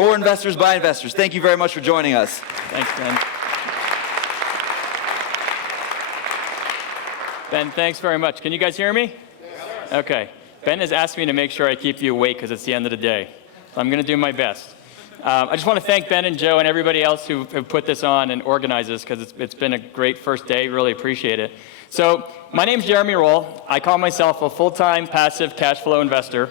For investors, by investors. Thank you very much for joining us. Thanks, Ben. Ben, thanks very much. Can you guys hear me? Yes, sir. Okay. Ben has asked me to make sure I keep you awake because it's the end of the day. So I'm going to do my best. I just want to thank Ben and Joe and everybody else who have put this on and organized this because it's been a great first day. Really appreciate it. So my name's Jeremy Roll. I call myself a full-time passive cash flow investor.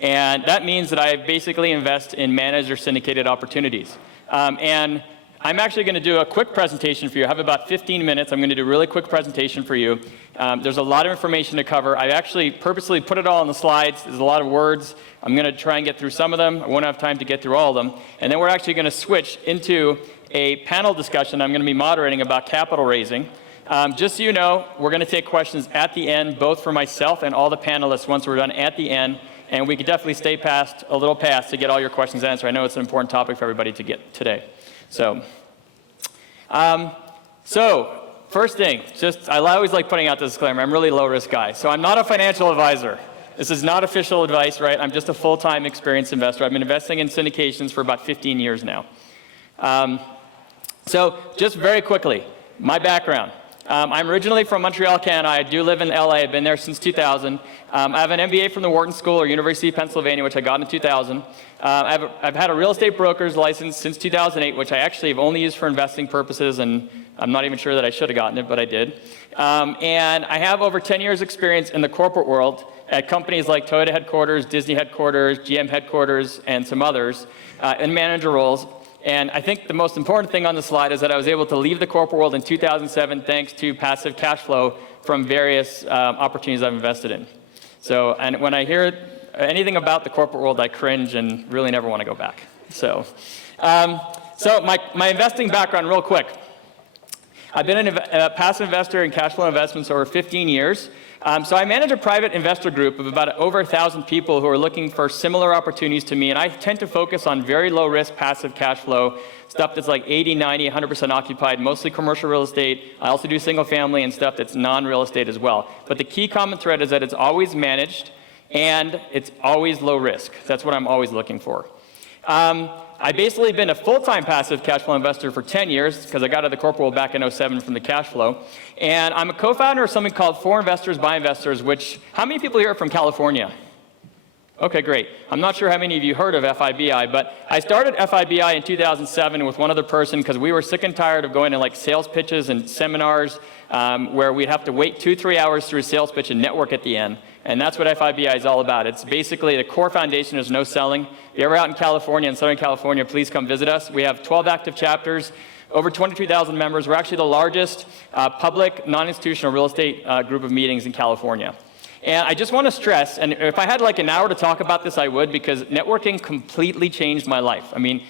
And that means that I basically invest in managed or syndicated opportunities. And I'm actually going to do a quick presentation for you. I have about 15 minutes. I'm going to do a really quick presentation for you. There's a lot of information to cover. I actually purposely put it all on the slides. There's a lot of words. I'm going to try and get through some of them. I won't have time to get through all of them. And then we're actually going to switch into a panel discussion I'm going to be moderating about capital raising. Just so you know, we're going to take questions at the end, both for myself and all the panelists once we're done at the end. And we could definitely stay a little past to get all your questions answered. I know it's an important topic for everybody to get today. So first thing, I always like putting out this disclaimer. I'm a really low-risk guy. So I'm not a financial advisor. This is not official advice, right? I'm just a full-time experienced investor. I've been investing in syndications for about 15 years now. So just very quickly, my background. I'm originally from Montreal, Canada. I do live in LA. I've been there since 2000. I have an MBA from the Wharton School or University of Pennsylvania, which I got in 2000. I've had a real estate broker's license since 2008, which I actually have only used for investing purposes, and I'm not even sure that I should have gotten it, but I did. And I have over 10 years experience in the corporate world at companies like Toyota headquarters, Disney headquarters, GM headquarters, and some others in manager roles. And I think the most important thing on the slide is that I was able to leave the corporate world in 2007 thanks to passive cash flow from various opportunities I've invested in. So, and when I hear anything about the corporate world, I cringe and really never want to go back. So, my investing background real quick. I've been a passive investor in cash flow investments over 15 years. So I manage a private investor group of about over 1,000 people who are looking for similar opportunities to me, and I tend to focus on very low-risk passive cash flow, stuff that's like 80, 90, 100% occupied, mostly commercial real estate. I also do single-family and stuff that's non-real estate as well. But the key common thread is that it's always managed, and it's always low risk. That's what I'm always looking for. I've basically been a full-time passive cash flow investor for 10 years because I got out of the corporate world back in 07 from the cash flow. And I'm a co-founder of something called For Investors, by Investors, which, how many people here are from California? Okay, great. I'm not sure how many of you heard of FIBI, but I started FIBI in 2007 with one other person because we were sick and tired of going to like sales pitches and seminars where we'd have to wait 2-3 hours through a sales pitch and network at the end. And that's what FIBI is all about. It's basically the core foundation is no selling. If you're ever out in California, in Southern California, please come visit us. We have 12 active chapters, over 22,000 members. We're actually the largest public, non-institutional real estate group of meetings in California. And I just want to stress, and if I had like an hour to talk about this, I would, because networking completely changed my life. I mean,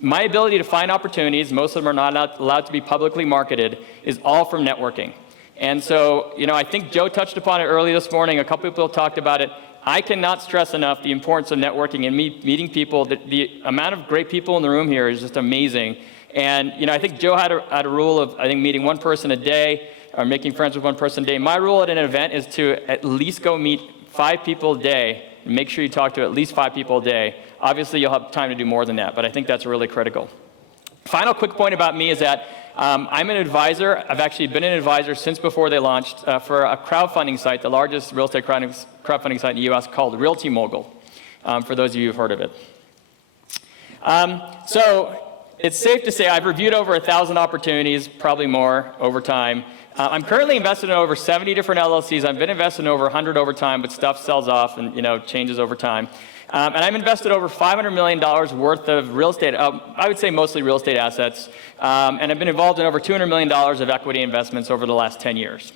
my ability to find opportunities, most of them are not allowed to be publicly marketed, is all from networking. And so, you know, I think Joe touched upon it early this morning. A couple people talked about it. I cannot stress enough the importance of networking and meeting people. The amount of great people in the room here is just amazing. And, you know, I think Joe had a rule of, I think, meeting one person a day or making friends with one person a day. My rule at an event is to at least go meet 5 people a day and make sure you talk to at least 5 people a day. Obviously, you'll have time to do more than that, but I think that's really critical. Final quick point about me is that I'm an advisor. I've actually been an advisor since before they launched for a crowdfunding site, the largest real estate crowdfunding site in the U.S. called Realty Mogul, for those of you who've heard of it. So it's safe to say I've reviewed over 1,000 opportunities, probably more over time. I'm currently invested in over 70 different LLCs. I've been invested in over 100 over time, but stuff sells off and, you know, changes over time. And I've invested over $500 million worth of real estate, I would say mostly real estate assets. And I've been involved in over $200 million of equity investments over the last 10 years.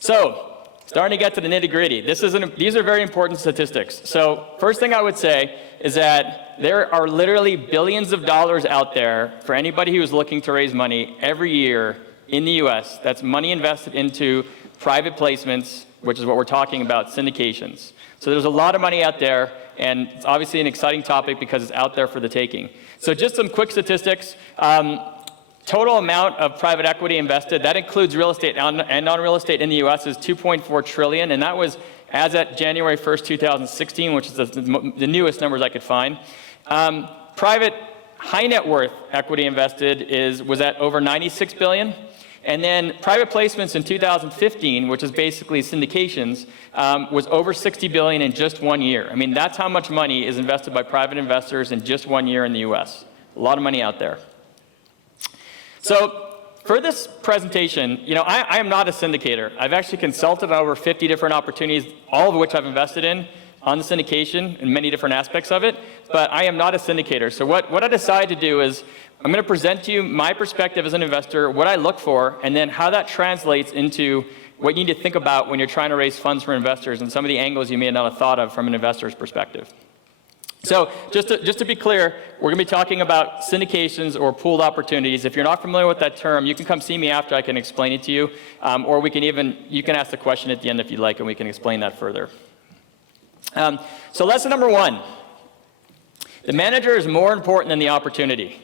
So, starting to get to the nitty-gritty. These are very important statistics. So, first thing I would say is that there are literally billions of dollars out there for anybody who's looking to raise money every year in the US. That's money invested into private placements, which is what we're talking about, syndications. So there's a lot of money out there, and it's obviously an exciting topic because it's out there for the taking. So just some quick statistics. Total amount of private equity invested, that includes real estate and non-real estate in the US, is $2.4 trillion, and that was as at January 1st, 2016, which is the newest numbers I could find. Private high net worth equity invested was at over 96 billion. And then private placements in 2015, which is basically syndications, was over 60 billion in just 1 year. I mean, that's how much money is invested by private investors in just 1 year in the US. A lot of money out there. So for this presentation, I am not a syndicator. I've actually consulted on over 50 different opportunities, all of which I've invested in on the syndication and many different aspects of it, but I am not a syndicator. So what I decided to do is I'm going to present to you my perspective as an investor, what I look for, and then how that translates into what you need to think about when you're trying to raise funds for investors and some of the angles you may not have thought of from an investor's perspective. So just to be clear, we're going to be talking about syndications or pooled opportunities. If you're not familiar with that term, you can come see me after I can explain it to you, or you can ask the question at the end if you'd like, and we can explain that further. So lesson number 1, the manager is more important than the opportunity.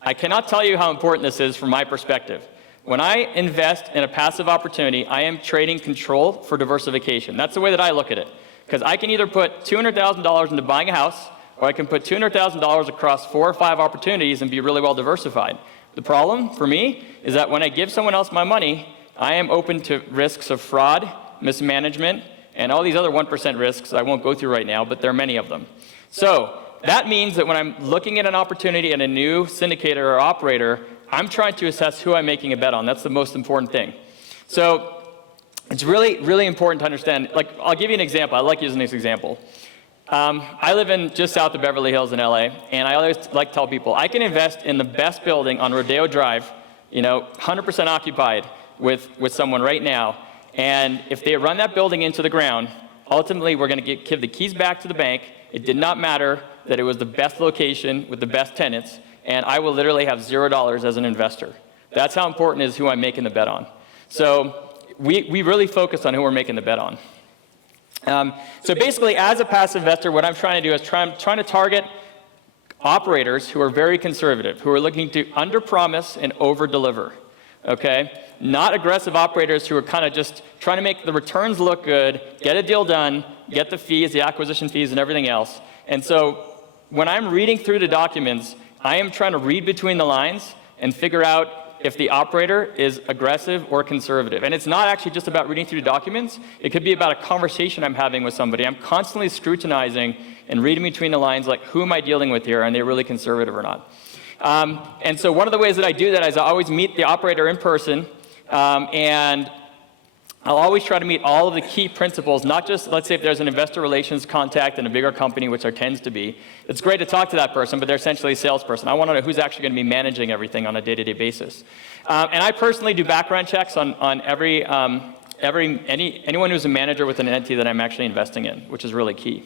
I cannot tell you how important this is from my perspective. When I invest in a passive opportunity, I am trading control for diversification. That's the way that I look at it. Because I can either put $200,000 into buying a house, or I can put $200,000 across 4 or 5 opportunities and be really well diversified. The problem for me is that when I give someone else my money, I am open to risks of fraud, mismanagement, and all these other 1% risks I won't go through right now, but there are many of them. So that means that when I'm looking at an opportunity and a new syndicator or operator, I'm trying to assess who I'm making a bet on. That's the most important thing. So it's really, really important to understand. Like, I'll give you an example. I like using this example. I live in just south of Beverly Hills in LA, and I always like to tell people, I can invest in the best building on Rodeo Drive, 100% occupied with someone right now, and if they run that building into the ground, ultimately we're going to give the keys back to the bank. It did not matter that it was the best location with the best tenants, and I will literally have $0 as an investor. That's how important it is who I'm making the bet on. So we really focus on who we're making the bet on. So basically, as a passive investor, what I'm trying to do is trying to target operators who are very conservative, who are looking to under-promise and over-deliver, okay? Not aggressive operators who are kind of just trying to make the returns look good, get a deal done, get the fees, the acquisition fees, and everything else. And so when I'm reading through the documents, I am trying to read between the lines and figure out if the operator is aggressive or conservative. And it's not actually just about reading through the documents. It could be about a conversation I'm having with somebody. I'm constantly scrutinizing and reading between the lines, like, who am I dealing with here? Are they really conservative or not? And so one of the ways that I do that is I always meet the operator in person, and I'll always try to meet all of the key principles, not just, let's say if there's an investor relations contact in a bigger company, which there tends to be. It's great to talk to that person, but they're essentially a salesperson. I want to know who's actually going to be managing everything on a day-to-day basis. And I personally do background checks on anyone who's a manager with an entity that I'm actually investing in, which is really key.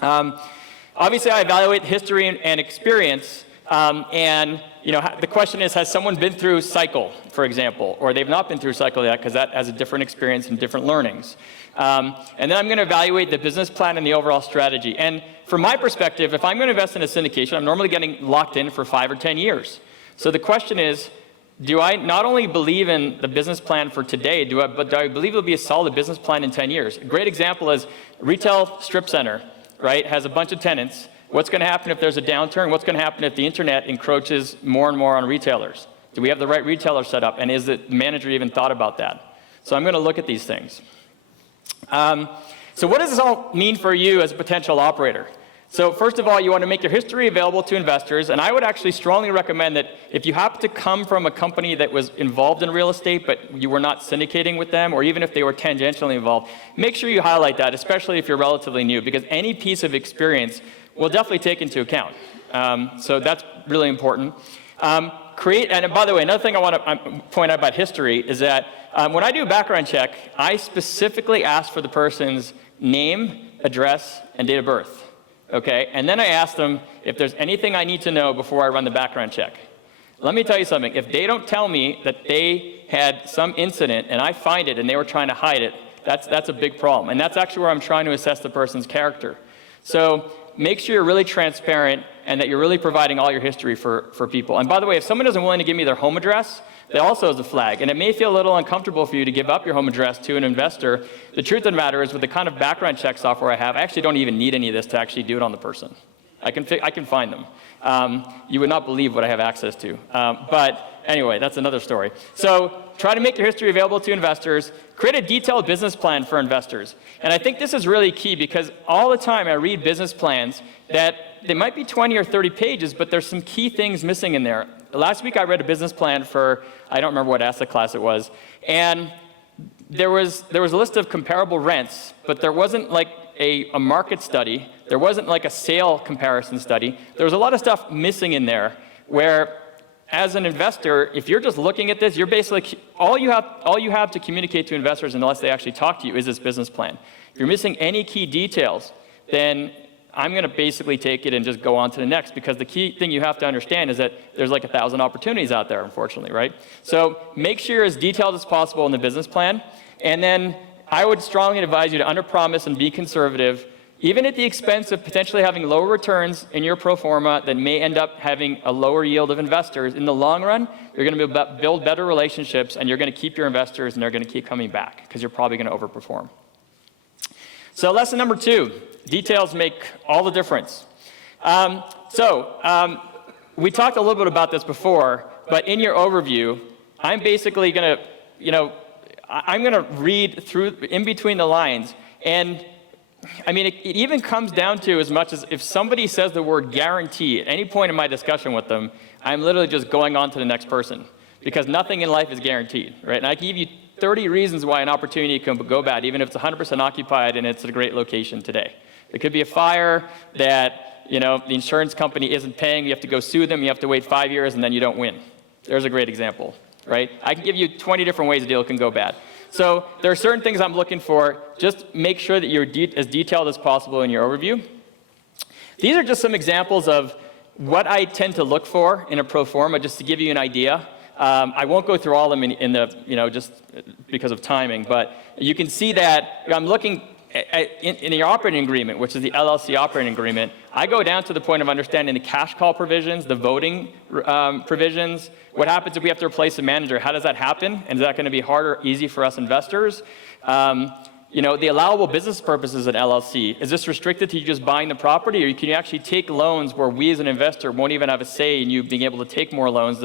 Obviously, I evaluate history and experience, and the question is, has someone been through cycle, for example, or they've not been through cycle yet, because that has a different experience and different learnings. And then I'm going to evaluate the business plan and the overall strategy. And from my perspective, if I'm going to invest in a syndication, I'm normally getting locked in for 5 or 10 years. So the question is, do I not only believe in the business plan for today, but do I believe it'll be a solid business plan in 10 years? A great example is retail strip center, right, has a bunch of tenants. What's going to happen if there's a downturn? What's going to happen if the internet encroaches more and more on retailers? Do we have the right retailer set up? And is the manager even thought about that? So I'm going to look at these things. So what does this all mean for you as a potential operator? So first of all, you want to make your history available to investors. And I would actually strongly recommend that if you happen to come from a company that was involved in real estate, but you were not syndicating with them, or even if they were tangentially involved, make sure you highlight that, especially if you're relatively new, because any piece of experience will definitely take into account. So that's really important. And by the way, another thing I want to point out about history is that when I do a background check, I specifically ask for the person's name, address, and date of birth. Okay, and then I ask them if there's anything I need to know before I run the background check. Let me tell you something. If they don't tell me that they had some incident and I find it and they were trying to hide it, that's a big problem. And that's actually where I'm trying to assess the person's character. So make sure you're really transparent and that you're really providing all your history for people. And by the way, if someone isn't willing to give me their home address, that also is a flag. And it may feel a little uncomfortable for you to give up your home address to an investor. The truth of the matter is, with the kind of background check software I have, I actually don't even need any of this to actually do it on the person. I can find them. You would not believe what I have access to. But anyway, that's another story. So try to make your history available to investors. Create a detailed business plan for investors. And I think this is really key because all the time I read business plans that they might be 20 or 30 pages, but there's some key things missing in there. Last week I read a business plan for, I don't remember what asset class it was, and there was a list of comparable rents, but there wasn't like a market study. There wasn't like a sale comparison study. There was a lot of stuff missing in there where, as an investor, if you're just looking at this, you're basically, all you have to communicate to investors unless they actually talk to you is this business plan. If you're missing any key details, then I'm going to basically take it and just go on to the next, because the key thing you have to understand is that there's like 1,000 opportunities out there, unfortunately, right? So make sure you're as detailed as possible in the business plan, and then I would strongly advise you to underpromise and be conservative, even at the expense of potentially having lower returns in your pro forma that may end up having a lower yield of investors. In the long run, you're going to build better relationships, and you're going to keep your investors, and they're going to keep coming back because you're probably going to overperform. So lesson number 2, details make all the difference. We talked a little bit about this before, but in your overview, I'm basically going to, I'm going to read through in between the lines. And I mean, it even comes down to as much as if somebody says the word guarantee at any point in my discussion with them, I'm literally just going on to the next person, because nothing in life is guaranteed, right? And I can give you 30 reasons why an opportunity can go bad, even if it's 100% occupied and it's at a great location today. It could be a fire that, the insurance company isn't paying, you have to go sue them, you have to wait 5 years, and then you don't win. There's a great example, right? I can give you 20 different ways a deal can go bad. So there are certain things I'm looking for. Just make sure that you're as detailed as possible in your overview. These are just some examples of what I tend to look for in a pro forma, just to give you an idea. I won't go through all of them in the, just because of timing, but you can see that I'm looking in the operating agreement, which is the LLC operating agreement. I go down to the point of understanding the cash call provisions, the voting provisions. What happens if we have to replace a manager? How does that happen? And is that going to be hard or easy for us investors? The allowable business purposes at LLC. Is this restricted to you just buying the property, or can you actually take loans where we as an investor won't even have a say in you being able to take more loans?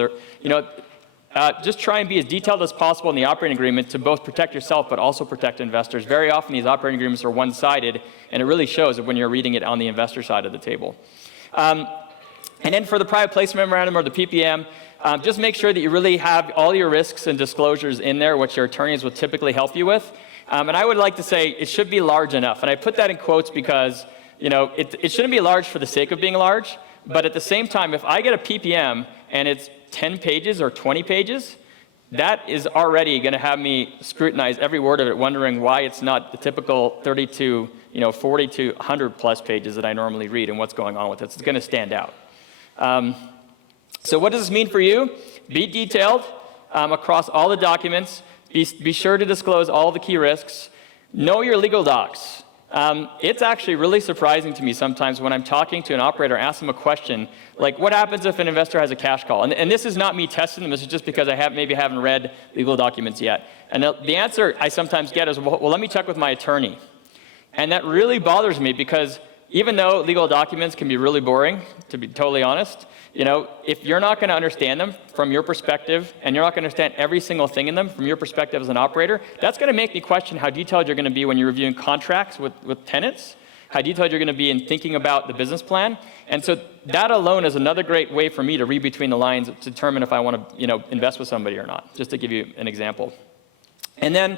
Just try and be as detailed as possible in the operating agreement to both protect yourself but also protect investors. Very often these operating agreements are one-sided, and it really shows when you're reading it on the investor side of the table. And then for the private placement memorandum or the PPM, just make sure that you really have all your risks and disclosures in there, which your attorneys will typically help you with. And I would like to say it should be large enough. And I put that in quotes because it shouldn't be large for the sake of being large. But at the same time, if I get a PPM and it's 10 pages or 20 pages, that is already going to have me scrutinize every word of it, wondering why it's not the typical 30 to 40 to 100 plus pages that I normally read and what's going on with it. It's going to stand out. So what does this mean for you? Be detailed across all the documents. Be sure to disclose all the key risks. Know your legal docs. It's actually really surprising to me sometimes when I'm talking to an operator, ask them a question, like what happens if an investor has a cash call? And this is not me testing them, this is just because I maybe haven't read legal documents yet. And the answer I sometimes get is, well, let me check with my attorney. And that really bothers me because even though legal documents can be really boring, to be totally honest, if you're not going to understand them from your perspective, and you're not going to understand every single thing in them from your perspective as an operator, that's going to make me question how detailed you're going to be when you're reviewing contracts with tenants, how detailed you're going to be in thinking about the business plan. And so that alone is another great way for me to read between the lines to determine if I want to invest with somebody or not, just to give you an example. And then,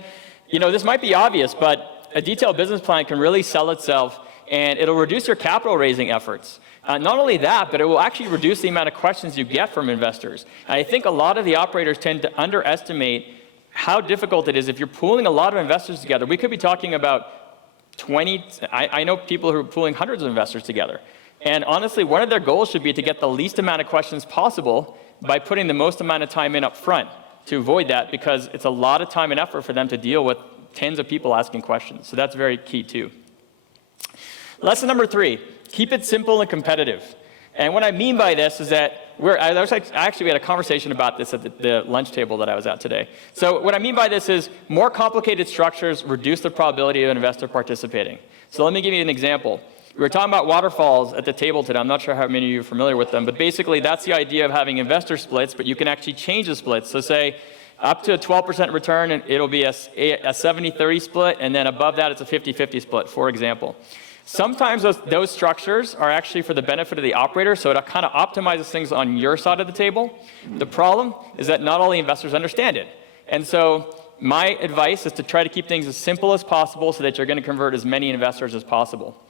this might be obvious, but a detailed business plan can really sell itself, and it'll reduce your capital raising efforts. Not only that, but it will actually reduce the amount of questions you get from investors. And I think a lot of the operators tend to underestimate how difficult it is if you're pooling a lot of investors together. We could be talking about 20, I know people who are pooling hundreds of investors together. And honestly, one of their goals should be to get the least amount of questions possible by putting the most amount of time in up front to avoid that, because it's a lot of time and effort for them to deal with tens of people asking questions. So that's very key too. Lesson number 3, keep it simple and competitive. And what I mean by this is that we had a conversation about this at the lunch table that I was at today. So what I mean by this is more complicated structures reduce the probability of an investor participating. So let me give you an example. We were talking about waterfalls at the table today. I'm not sure how many of you are familiar with them, but basically that's the idea of having investor splits, but you can actually change the splits. So say up to a 12% return, and it'll be a 70-30 split, and then above that it's a 50-50 split, for example. Sometimes those structures are actually for the benefit of the operator, so it kind of optimizes things on your side of the table. The problem is that not all the investors understand it. And so my advice is to try to keep things as simple as possible so that you're going to convert as many investors as possible.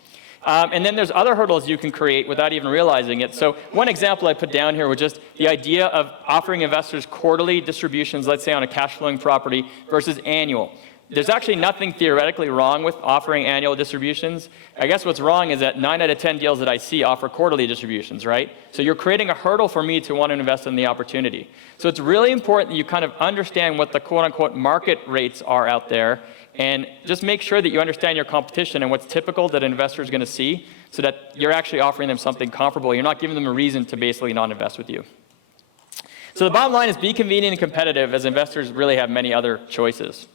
And then there's other hurdles you can create without even realizing it. So one example I put down here was just the idea of offering investors quarterly distributions, let's say on a cash flowing property, versus annual. There's actually nothing theoretically wrong with offering annual distributions. I guess what's wrong is that 9 out of 10 deals that I see offer quarterly distributions, right? So you're creating a hurdle for me to want to invest in the opportunity. So it's really important that you kind of understand what the quote-unquote market rates are out there, and just make sure that you understand your competition and what's typical that an investor is going to see, so that you're actually offering them something comparable. You're not giving them a reason to basically not invest with you. So the bottom line is be convenient and competitive, as investors really have many other choices.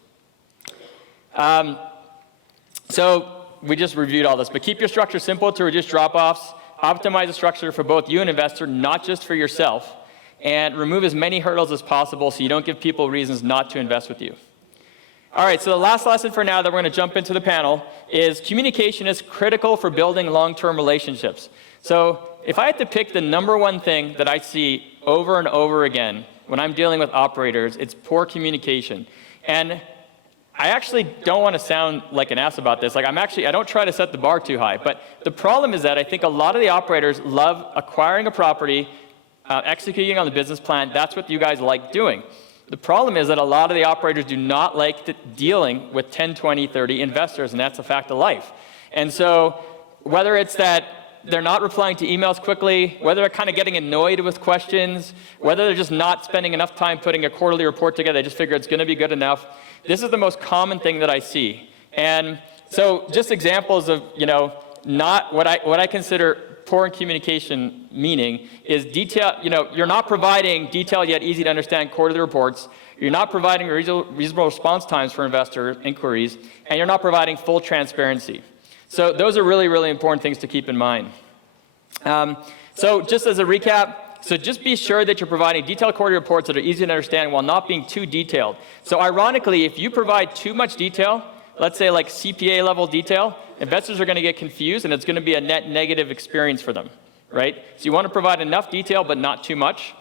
So we just reviewed all this, but keep your structure simple to reduce drop-offs, optimize the structure for both you and investor, not just for yourself, and remove as many hurdles as possible so you don't give people reasons not to invest with you. All right, so the last lesson for now that we're going to jump into the panel is communication is critical for building long-term relationships. So if I had to pick the number one thing that I see over and over again when I'm dealing with operators, it's poor communication. And I actually don't want to sound like an ass about this. Like I don't try to set the bar too high. But the problem is that I think a lot of the operators love acquiring a property, executing on the business plan. That's what you guys like doing. The problem is that a lot of the operators do not like dealing with 10, 20, 30 investors, and that's a fact of life. And so whether it's that they're not replying to emails quickly, whether they're kind of getting annoyed with questions, whether they're just not spending enough time putting a quarterly report together, they just figure it's going to be good enough. This is the most common thing that I see. And so just examples of, not what I consider poor in communication meaning is detail, you're not providing detailed yet easy to understand quarterly reports, you're not providing reasonable response times for investor inquiries, and you're not providing full transparency. So those are really, really important things to keep in mind. So just as a recap, so just be sure that you're providing detailed quarterly reports that are easy to understand while not being too detailed. So ironically, if you provide too much detail, let's say like CPA level detail, investors are going to get confused and it's going to be a net negative experience for them, right? So you want to provide enough detail but not too much.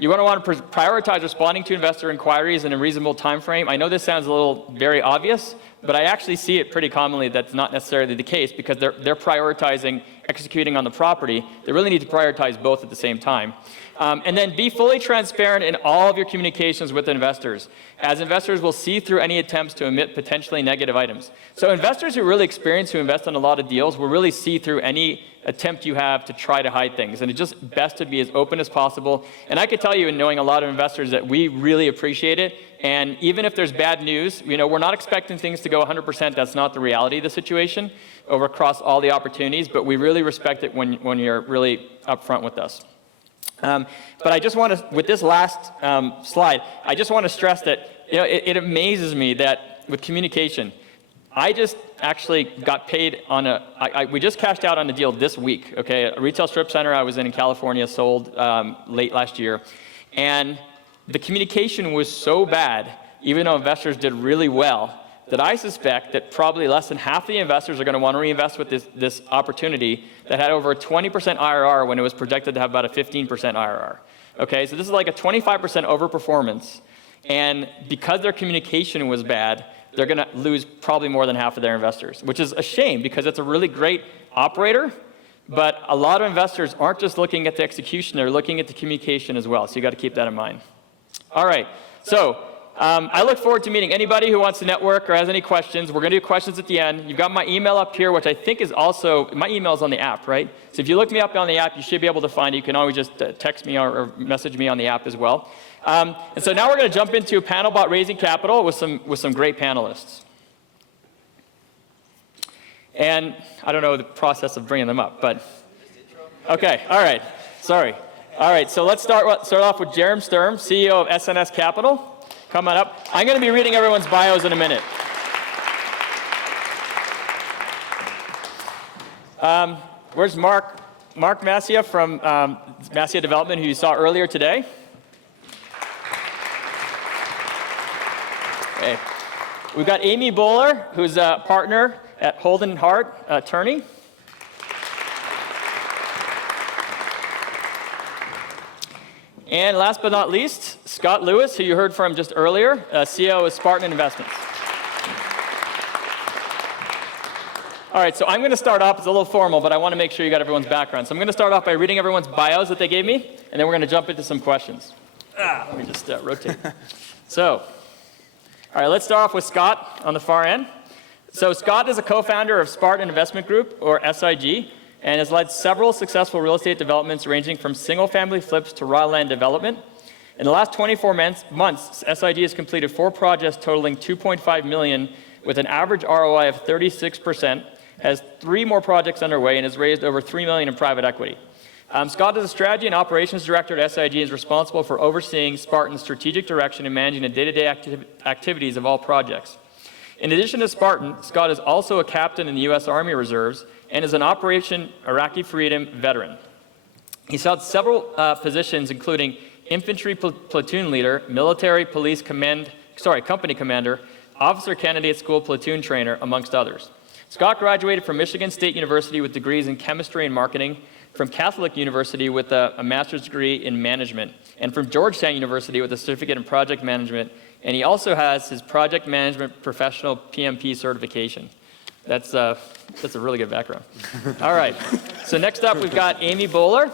You want to prioritize responding to investor inquiries in a reasonable time frame. I know this sounds a little very obvious, but I actually see it pretty commonly that's not necessarily the case because they're prioritizing executing on the property. They really need to prioritize both at the same time. And then be fully transparent in all of your communications with investors, as investors will see through any attempts to omit potentially negative items. So investors who really experience, who invest in a lot of deals, will really see through any attempt you have to try to hide things. And it's just best to be as open as possible. And I can tell you, in knowing a lot of investors, that we really appreciate it. And even if there's bad news, we're not expecting things to go 100%. That's not the reality of the situation across all the opportunities, but we really respect it when you're really upfront with us. But I just want to, with this last slide, I just want to stress that it amazes me that with communication, I just actually got paid on we just cashed out on a deal this week, okay? A retail strip center I was in California sold late last year. And the communication was so bad, even though investors did really well, that I suspect that probably less than half the investors are going to want to reinvest with this opportunity that had over a 20% IRR when it was projected to have about a 15% IRR. Okay, so this is like a 25% overperformance. And because their communication was bad, they're going to lose probably more than half of their investors, which is a shame because it's a really great operator. But a lot of investors aren't just looking at the execution, they're looking at the communication as well. So you got to keep that in mind. All right, so I look forward to meeting anybody who wants to network or has any questions. We're going to do questions at the end. You've got my email up here, which I think is also, my email is on the app, right? So if you look me up on the app, you should be able to find it. You can always just text me or message me on the app as well. And so now we're going to jump into a panel about raising capital with some great panelists. And I don't know the process of bringing them up, but okay, all right, sorry. All right, so let's start off with Jared Sturm, CEO of SNS Capital. Come on up. I'm going to be reading everyone's bios in a minute. Where's Mark? Mark Messier from Messier Development, who you saw earlier today. Okay. We've got Amy Bowler, who's a partner at Holden & Hart, attorney. And last but not least, Scott Lewis, who you heard from just earlier, CEO of Spartan Investments. All right, so I'm going to start off, it's a little formal, but I want to make sure you got everyone's background. So I'm going to start off by reading everyone's bios that they gave me, and then we're going to jump into some questions. Let me just rotate. So, all right, let's start off with Scott on the far end. So Scott is a co-founder of Spartan Investment Group, or SIG, and has led several successful real estate developments ranging from single-family flips to raw land development. In the last 24 months, SIG has completed 4 projects totaling $2.5 million with an average ROI of 36%, has 3 more projects underway, and has raised over $3 million in private equity. Scott is a strategy and operations director at SIG and is responsible for overseeing Spartan's strategic direction and managing the day-to-day activities of all projects. In addition to Spartan, Scott is also a captain in the U.S. Army Reserves and is an Operation Iraqi Freedom veteran. He's held several positions, including infantry platoon leader, military police company commander, officer candidate school platoon trainer, amongst others. Scott graduated from Michigan State University with degrees in chemistry and marketing, from Catholic University with a master's degree in management, and from Georgetown University with a certificate in project management, and he also has his project management professional PMP certification. That's a really good background. All right, so next up we've got Amy Bowler.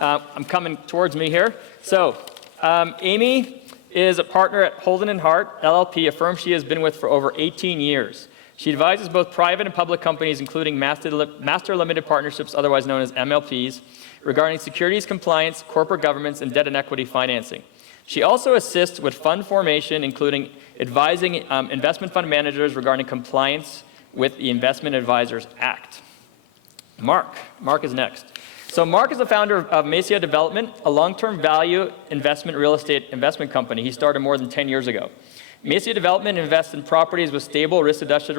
I'm coming towards me here. So Amy is a partner at Holden & Hart, LLP, a firm she has been with for over 18 years. She advises both private and public companies, including master limited partnerships, otherwise known as MLPs, regarding securities compliance, corporate governance, and debt and equity financing. She also assists with fund formation, including advising investment fund managers regarding compliance with the Investment Advisors Act. Mark is next. So Mark is the founder of Messier Development, a long-term value investment real estate investment company he started more than 10 years ago. Messier Development invests in properties with stable risk-adjusted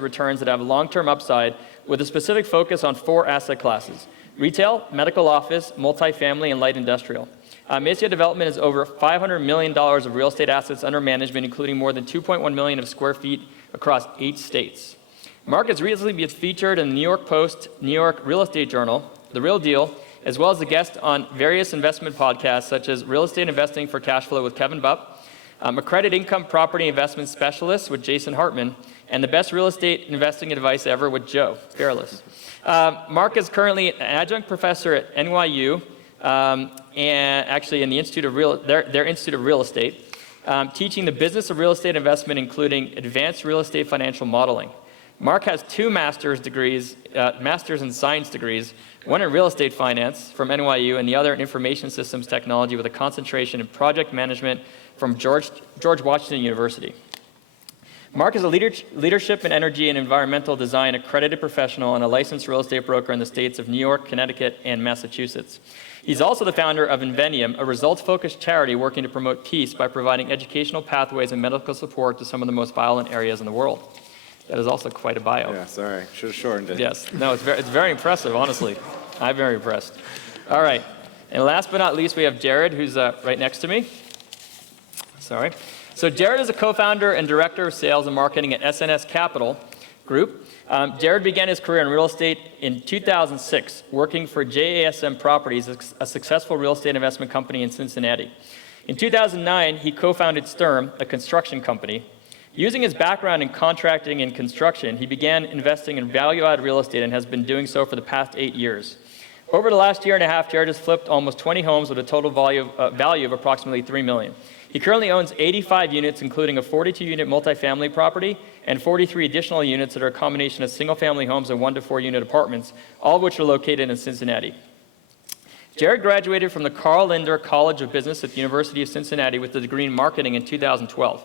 returns that have long-term upside with a specific focus on 4 asset classes: retail, medical office, multifamily, and light industrial. Messier Development has over $500 million of real estate assets under management, including more than 2.1 million of square feet across 8 states. Mark has recently been featured in the New York Post, New York Real Estate Journal, The Real Deal, as well as a guest on various investment podcasts such as Real Estate Investing for Cashflow with Kevin Bupp, Accredited Income Property Investment Specialist with Jason Hartman, and the Best Real Estate Investing Advice Ever with Joe Fairless. Mark is currently an adjunct professor at NYU, and actually in the Institute of their Institute of Real Estate, teaching the business of real estate investment, including advanced real estate financial modeling. Mark has 2 master's degrees, master's in science degrees, one in real estate finance from NYU and the other in information systems technology with a concentration in project management from George Washington University. Mark is a leadership in energy and environmental design accredited professional and a licensed real estate broker in the states of New York, Connecticut, and Massachusetts. He's also the founder of Invenium, a results-focused charity working to promote peace by providing educational pathways and medical support to some of the most violent areas in the world. That is also quite a bio. Yeah, sorry. Should have shortened it. Yes. No, it's very impressive, honestly. I'm very impressed. All right. And last but not least, we have Jared, who's right next to me. Sorry. So Jared is a co-founder and director of sales and marketing at SNS Capital Group. Jared began his career in real estate in 2006, working for JASM Properties, a successful real estate investment company in Cincinnati. In 2009, he co-founded Sturm, a construction company. Using his background in contracting and construction, he began investing in value-added real estate and has been doing so for the past 8 years. Over the last year and a half, Jared has flipped almost 20 homes with a total value of approximately $3 million. He currently owns 85 units, including a 42-unit multifamily property and 43 additional units that are a combination of single-family homes and 1 to 4 unit apartments, all of which are located in Cincinnati. Jared graduated from the Carl Linder College of Business at the University of Cincinnati with a degree in marketing in 2012.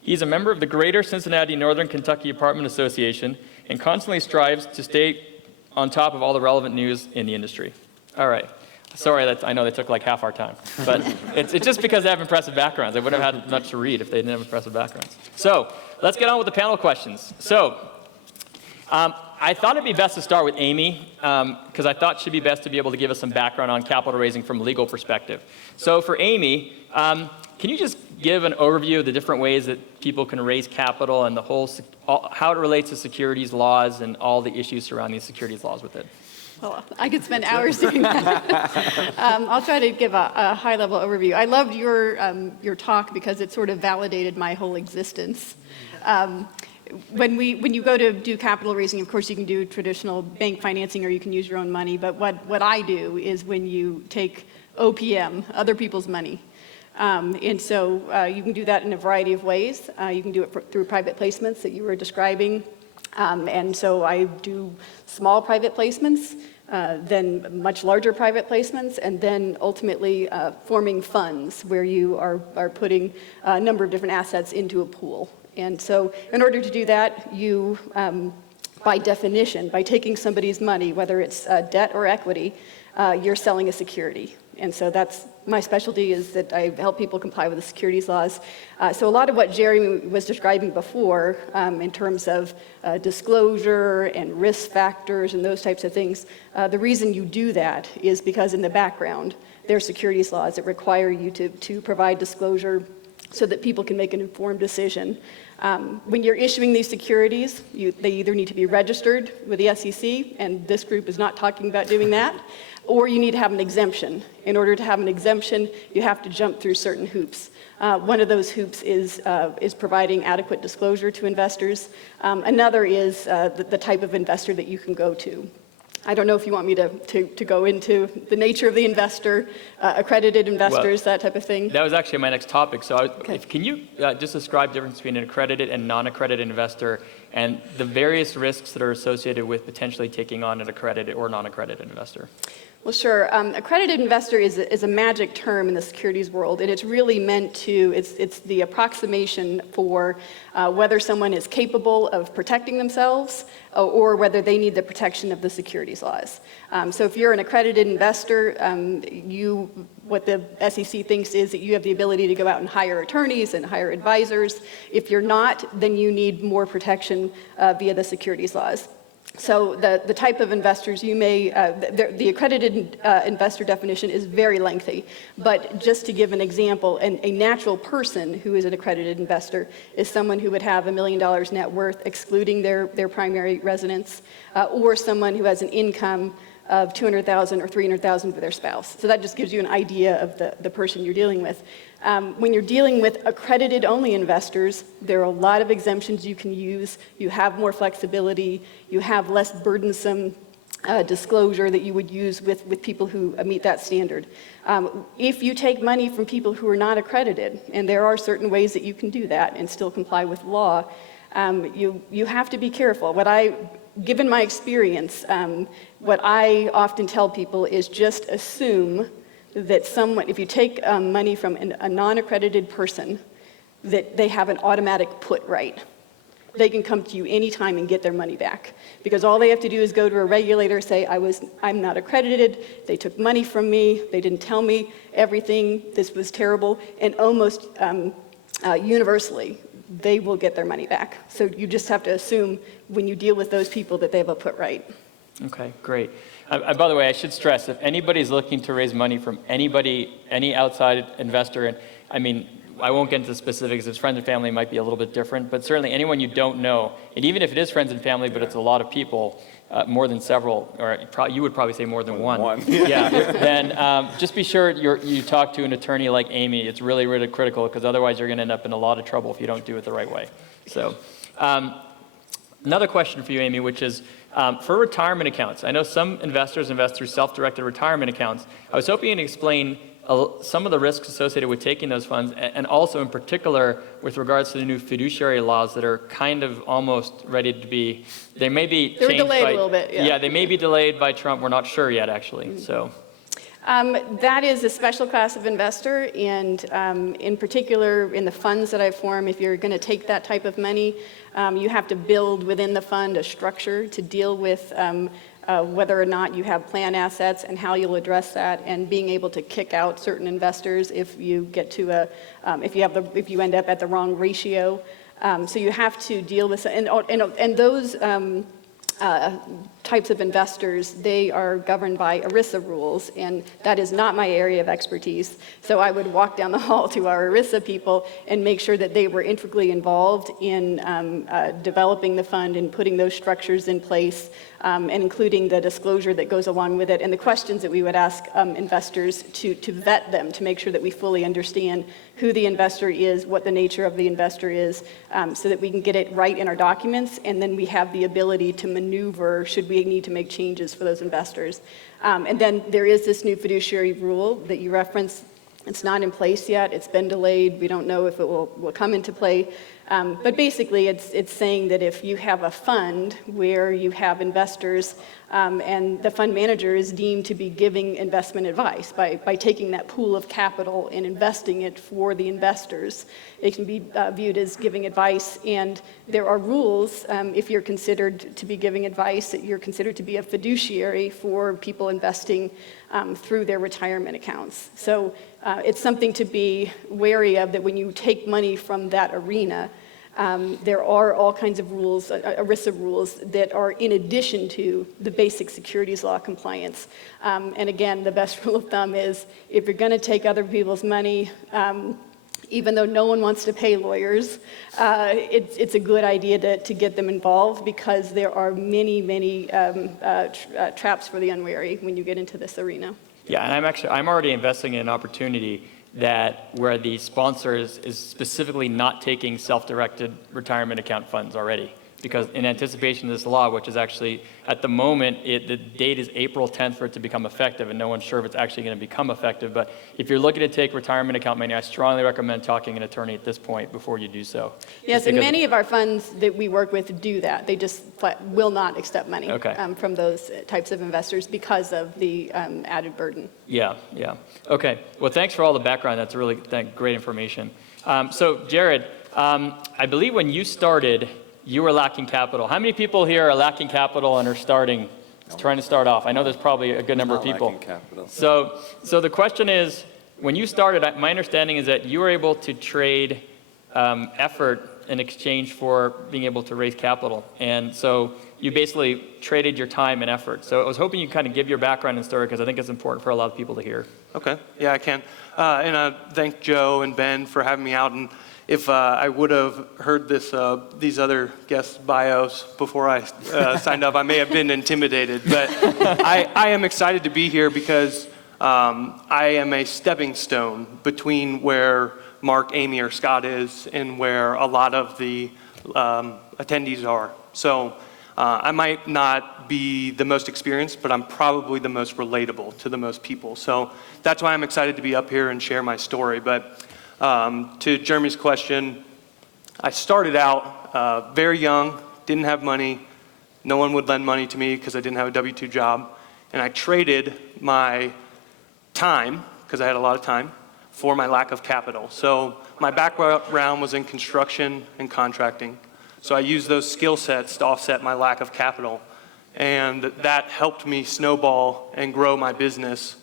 He is a member of the Greater Cincinnati Northern Kentucky Apartment Association and constantly strives to stay on top of all the relevant news in the industry. All right. Sorry, I know they took like half our time, but it's just because they have impressive backgrounds. They wouldn't have had much to read if they didn't have impressive backgrounds. So let's get on with the panel questions. So I thought it'd be best to start with Amy, because I thought she'd be best to be able to give us some background on capital raising from a legal perspective. So for Amy, can you just give an overview of the different ways that people can raise capital and how it relates to securities laws and all the issues surrounding securities laws with it? Well, I could spend hours doing that. I'll try to give a high-level overview. I loved your talk because it sort of validated my whole existence. When you go to do capital raising, of course, you can do traditional bank financing or you can use your own money. But what I do is when you take OPM, other people's money. And so you can do that in a variety of ways. You can do it through private placements that you were describing. And so I do small private placements, then much larger private placements, and then ultimately forming funds where you are putting a number of different assets into a pool. And so in order to do that, you, by definition, by taking somebody's money, whether it's debt or equity, you're selling a security. And so that's my specialty, is that I help people comply with the securities laws. So a lot of what Jeremy was describing before in terms of disclosure and risk factors and those types of things, the reason you do that is because in the background, there are securities laws that require you to provide disclosure so that people can make an informed decision. When you're issuing these securities, they either need to be registered with the SEC, and this group is not talking about doing that, or you need to have an exemption. In order to have an exemption, you have to jump through certain hoops. One of those hoops is providing adequate disclosure to investors. Another is the type of investor that you can go to. I don't know if you want me to go into the nature of the investor, accredited investors, that type of thing. That was actually my next topic. So can you just describe the difference between an accredited and non-accredited investor and the various risks that are associated with potentially taking on an accredited or non-accredited investor? Well, sure. Accredited investor is a magic term in the securities world, and it's really meant to, it's the approximation for whether someone is capable of protecting themselves or whether they need the protection of the securities laws. So if you're an accredited investor, what the SEC thinks is that you have the ability to go out and hire attorneys and hire advisors. If you're not, then you need more protection via the securities laws. So the type of investors you may, the accredited investor definition is very lengthy, but just to give an example, a natural person who is an accredited investor is someone who would have $1 million net worth excluding their primary residence, or someone who has an income of $200,000 or $300,000 for their spouse. So that just gives you an idea of the person you're dealing with. When you're dealing with accredited-only investors, there are a lot of exemptions you can use. You have more flexibility. You have less burdensome disclosure that you would use with people who meet that standard. If you take money from people who are not accredited, and there are certain ways that you can do that and still comply with law, you have to be careful. Given my experience, what I often tell people is just assume that someone, if you take money from a non-accredited person, that they have an automatic put right. They can come to you anytime and get their money back. Because all they have to do is go to a regulator, say, I'm not accredited, they took money from me, they didn't tell me everything, this was terrible, and almost universally, they will get their money back. So you just have to assume when you deal with those people that they have a put right. Okay, great. By the way, I should stress, if anybody's looking to raise money from any outside investor, and I mean, I won't get into specifics, if friends and family might be a little bit different, but certainly anyone you don't know, and even if it is friends and family, but it's a lot of people, more than several, or you would probably say more than one. Yeah, then just be sure you talk to an attorney like Amy. It's really, really critical, because otherwise you're going to end up in a lot of trouble if you don't do it the right way. So another question for you, Amy, which is for retirement accounts. I know some investors invest through self-directed retirement accounts. I was hoping you could explain some of the risks associated with taking those funds, and also in particular with regards to the new fiduciary laws that are kind of almost ready to be, they may be changed. They were delayed a little bit, yeah. Yeah, they may be delayed by Trump. We're not sure yet, actually. So. That is a special class of investor, and in particular in the funds that I form, if you're going to take that type of money, you have to build within the fund a structure to deal with whether or not you have plan assets and how you'll address that, and being able to kick out certain investors if you get to if you end up at the wrong ratio. So you have to deal with, and those types of investors, they are governed by ERISA rules, and that is not my area of expertise. So I would walk down the hall to our ERISA people and make sure that they were integrally involved in developing the fund and putting those structures in place, and including the disclosure that goes along with it, and the questions that we would ask investors to vet them, to make sure that we fully understand who the investor is, what the nature of the investor is, so that we can get it right in our documents, and then we have the ability to maneuver should we need to make changes for those investors. And then there is this new fiduciary rule that you referenced. It's not in place yet. It's been delayed. We don't know if it will come into play. But basically, it's saying that if you have a fund where you have investors and the fund manager is deemed to be giving investment advice by taking that pool of capital and investing it for the investors, it can be viewed as giving advice. And there are rules if you're considered to be giving advice, that you're considered to be a fiduciary for people investing through their retirement accounts. So it's something to be wary of, that when you take money from that arena, there are all kinds of rules, ERISA rules, that are in addition to the basic securities law compliance. And again, the best rule of thumb is if you're going to take other people's money, even though no one wants to pay lawyers, it's a good idea to get them involved, because there are many traps for the unwary when you get into this arena. Yeah, and I'm already investing in an opportunity where the sponsor is specifically not taking self-directed retirement account funds already, because in anticipation of this law, which is actually, at the moment, the date is April 10th for it to become effective, and no one's sure if it's actually going to become effective. But if you're looking to take retirement account money, I strongly recommend talking to an attorney at this point before you do so. Yes, and many of our funds that we work with do that. They just will not accept money from those types of investors because of the added burden. Yeah. Okay, well, thanks for all the background. That's really great information. So, Jared, I believe when you started, you were lacking capital. How many people here are lacking capital and are trying to start off? I know there's probably a good number of people. Lacking capital. So the question is, when you started, my understanding is that you were able to trade effort in exchange for being able to raise capital. And so you basically traded your time and effort. So I was hoping you kind of give your background and story, because I think it's important for a lot of people to hear. Okay, yeah, I can. And thank Joe and Ben for having me out. And if I would have heard these other guests' bios before I signed up, I may have been intimidated. But I am excited to be here because I am a stepping stone between where Mark, Amy, or Scott is and where a lot of the attendees are. So I might not be the most experienced, but I'm probably the most relatable to the most people. So that's why I'm excited to be up here and share my story. But to Jeremy's question, I started out very young, didn't have money. No one would lend money to me because I didn't have a W-2 job. And I traded my time, because I had a lot of time, for my lack of capital. So my background was in construction and contracting. So I used those skill sets to offset my lack of capital. And that helped me snowball and grow my business,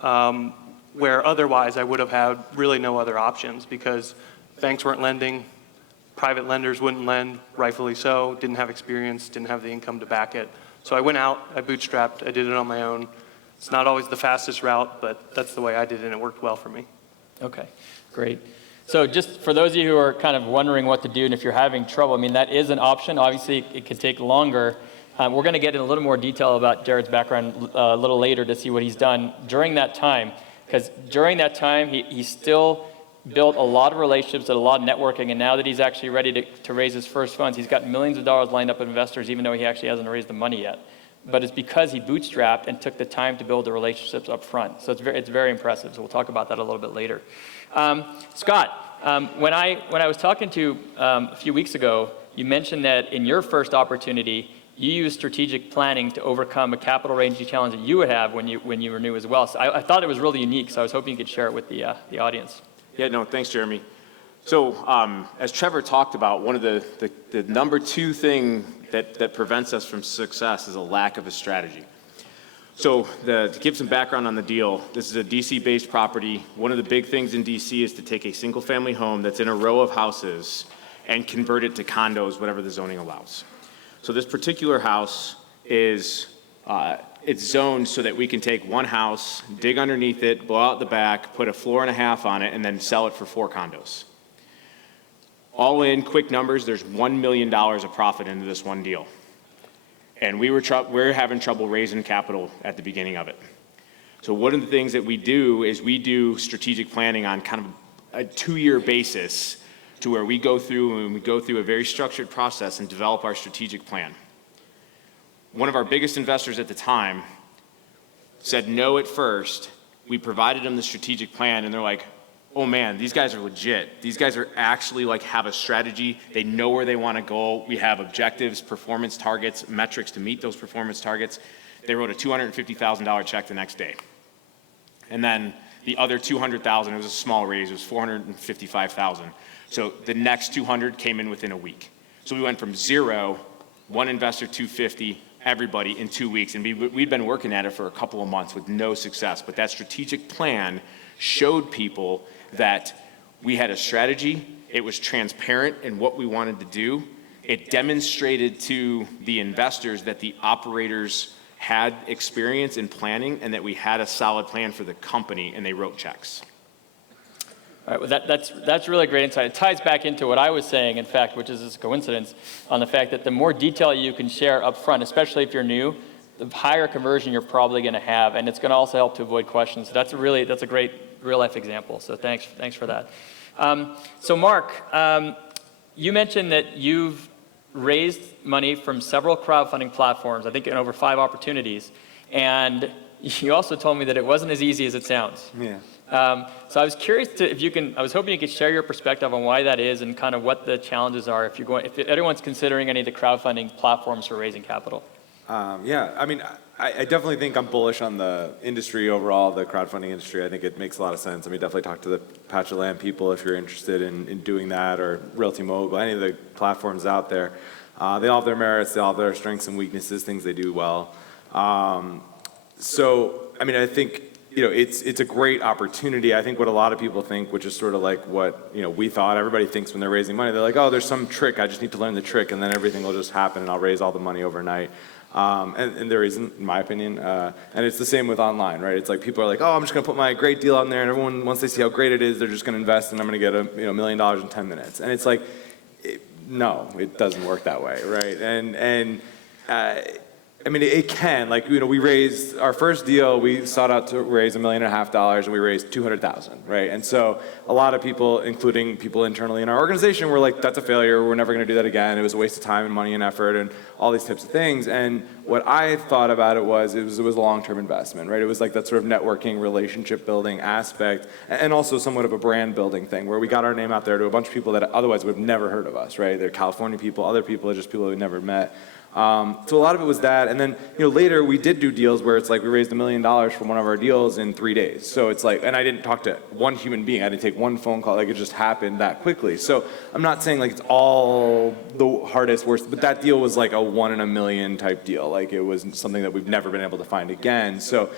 where otherwise I would have had really no other options, because banks weren't lending, private lenders wouldn't lend, rightfully so, didn't have experience, didn't have the income to back it. So I went out, I bootstrapped, I did it on my own. It's not always the fastest route, but that's the way I did it, and it worked well for me. Okay, great. So just for those of you who are kind of wondering what to do, and if you're having trouble, I mean, that is an option. Obviously, it could take longer. We're going to get in a little more detail about Jared's background a little later to see what he's done during that time. Because during that time, he still built a lot of relationships and a lot of networking, and now that he's actually ready to raise his first funds, he's got millions of dollars lined up with investors, even though he actually hasn't raised the money yet. But it's because he bootstrapped and took the time to build the relationships up front. So it's very impressive. So we'll talk about that a little bit later. Scott, when I was talking to you a few weeks ago, you mentioned that in your first opportunity, you used strategic planning to overcome a capital raising challenge that you would have when you were new as well. So I thought it was really unique. So I was hoping you could share it with the audience. Yeah, no, thanks, Jeremy. So as Trevor talked about, one of the number two thing that prevents us from success is a lack of a strategy. So to give some background on the deal, this is a DC-based property. One of the big things in DC is to take a single-family home that's in a row of houses and convert it to condos, whatever the zoning allows. So this particular house is, it's zoned so that we can take one house, dig underneath it, blow out the back, put a floor and a half on it, and then sell it for 4 condos. All in, quick numbers, there's $1 million of profit into this one deal. And we're having trouble raising capital at the beginning of it. So one of the things that we do is we do strategic planning on kind of a 2-year basis, to where we go through a very structured process and develop our strategic plan. One of our biggest investors at the time said no at first. We provided them the strategic plan, and they're like, oh man, these guys are legit. These guys are actually have a strategy. They know where they want to go. We have objectives, performance targets, metrics to meet those performance targets. They wrote a $250,000 check the next day. And then the other $200,000, it was a small raise, it was $455,000. So the next 200 came in within a week. So we went from 0, one investor, 250, everybody in 2 weeks. And we'd been working at it for a couple of months with no success. But that strategic plan showed people that we had a strategy. It was transparent in what we wanted to do. It demonstrated to the investors that the operators had experience in planning and that we had a solid plan for the company, and they wrote checks. All right, well, that's really great insight. It ties back into what I was saying, in fact, which is a coincidence, on the fact that the more detail you can share up front, especially if you're new, the higher conversion you're probably going to have, and it's going to also help to avoid questions. So that's a great real-life example. So thanks for that. So Mark, you mentioned that you've raised money from several crowdfunding platforms, I think in over 5 opportunities, and you also told me that it wasn't as easy as it sounds. Yeah. So I was curious I was hoping you could share your perspective on why that is and kind of what the challenges are if anyone's considering any of the crowdfunding platforms for raising capital. Yeah, I mean, I definitely think I'm bullish on the industry overall, the crowdfunding industry. I think it makes a lot of sense. I mean, definitely talk to the patch of land people if you're interested in doing that, or Realty Mogul, any of the platforms out there. They all have their merits, they all have their strengths and weaknesses, things they do well. So, I mean, I think, it's a great opportunity. I think what a lot of people think, which is sort of like what, we thought, everybody thinks when they're raising money, they're like, oh, there's some trick, I just need to learn the trick, and then everything will just happen, and I'll raise all the money overnight. And there isn't, in my opinion. And it's the same with online, right? It's like people are like, oh, I'm just going to put my great deal on there, and everyone, once they see how great it is, they're just going to invest, and I'm going to get $1 million in 10 minutes. And it's like, no, it doesn't work that way, right? And I mean, it can. We raised our first deal. We sought out to raise $1.5 million, and we raised $200,000, right? And so a lot of people, including people internally in our organization, were like, "That's a failure. We're never going to do that again. It was a waste of time and money and effort, and all these types of things." And what I thought about it was a long-term investment, right? It was like that sort of networking, relationship building aspect, and also somewhat of a brand building thing, where we got our name out there to a bunch of people that otherwise would have never heard of us, right? They're California people, other people are just people we've never met. So a lot of it was that, and then later we did do deals where it's like we raised $1 million from one of our deals in 3 days. So it's like, and I didn't talk to one human being, I didn't take one phone call, it just happened that quickly. So I'm not saying it's all the hardest, worst, but that deal was like a 1 in a million type deal. It was something that we've never been able to find again. So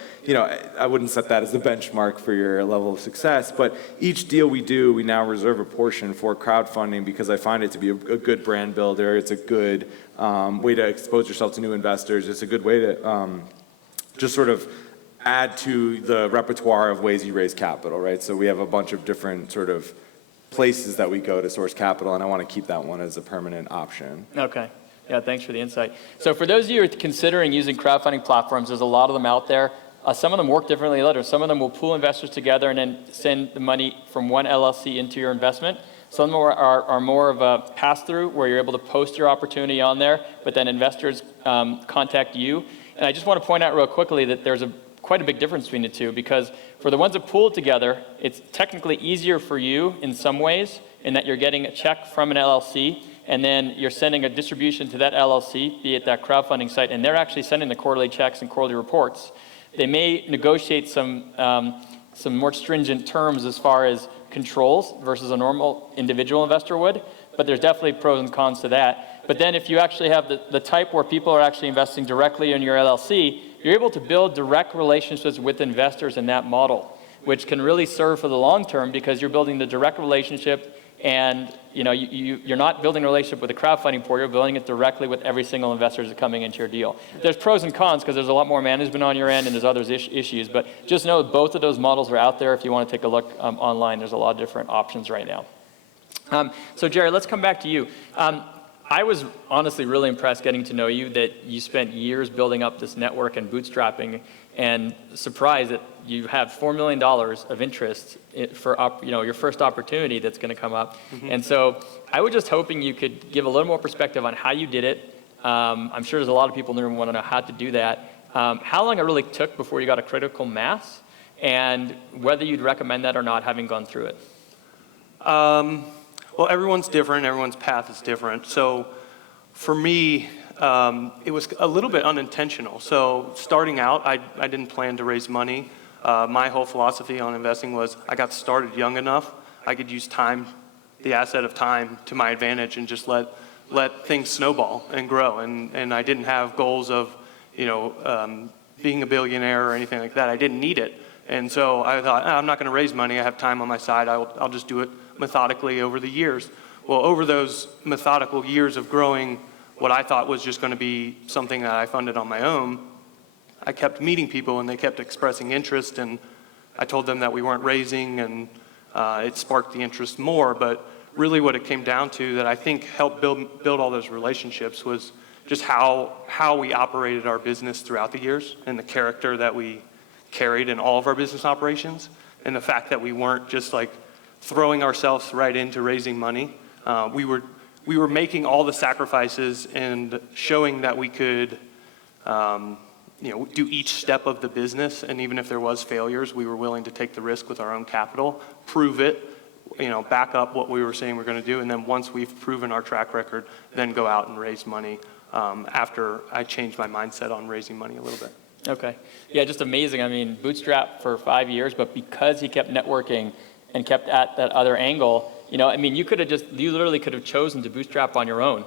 I wouldn't set that as the benchmark for your level of success, but each deal we do, we now reserve a portion for crowdfunding, because I find it to be a good brand builder. It's a good way to expose yourself to new investors. It's a good way to just sort of add to the repertoire of ways you raise capital, right? So we have a bunch of different sort of places that we go to source capital, and I want to keep that one as a permanent option. Okay. Yeah, thanks for the insight. So for those of you who are considering using crowdfunding platforms, there's a lot of them out there. Some of them work differently than others. Some of them will pool investors together and then send the money from one LLC into your investment. Some of them are more of a pass-through, where you're able to post your opportunity on there, but then investors contact you. And I just want to point out real quickly that there's quite a big difference between the two, because for the ones that pool together, it's technically easier for you in some ways, in that you're getting a check from an LLC, and then you're sending a distribution to that LLC, be it that crowdfunding site, and they're actually sending the quarterly checks and quarterly reports. They may negotiate some more stringent terms as far as controls versus a normal individual investor would, but there's definitely pros and cons to that. But then if you actually have the type where people are actually investing directly in your LLC, you're able to build direct relationships with investors in that model, which can really serve for the long term, because you're building the direct relationship And you're not building a relationship with a crowdfunding pool, you're building it directly with every single investor that's coming into your deal. There's pros and cons because there's a lot more management on your end and there's other issues, but just know both of those models are out there if you want to take a look online. There's a lot of different options right now. So Jared, let's come back to you. I was honestly really impressed getting to know you, that you spent years building up this network and bootstrapping, and surprised that you have $4 million of interest for your first opportunity that's going to come up. Mm-hmm. And so I was just hoping you could give a little more perspective on how you did it. I'm sure there's a lot of people in the room who want to know how to do that. How long it really took before you got a critical mass, and whether you'd recommend that or not, having gone through it. Well, everyone's different. Everyone's path is different. So for me, it was a little bit unintentional. So starting out, I didn't plan to raise money. My whole philosophy on investing was I got started young enough. I could use time, the asset of time, to my advantage and just let things snowball and grow. And I didn't have goals of, being a billionaire or anything like that. I didn't need it. And so I thought, I'm not going to raise money. I have time on my side. I'll just do it methodically over the years. Well, over those methodical years of growing what I thought was just going to be something that I funded on my own, I kept meeting people and they kept expressing interest, and I told them that we weren't raising, and it sparked the interest more. But really what it came down to that I think helped build all those relationships was just how we operated our business throughout the years, and the character that we carried in all of our business operations, and the fact that we weren't just like throwing ourselves right into raising money. We were making all the sacrifices and showing that we could do each step of the business, and even if there was failures, we were willing to take the risk with our own capital, prove it, back up what we were saying we're going to do, and then once we've proven our track record, then go out and raise money after I changed my mindset on raising money a little bit. Okay. Yeah, just amazing. I mean, bootstrap for 5 years, but because he kept networking and kept at that other angle, you literally could have chosen to bootstrap on your own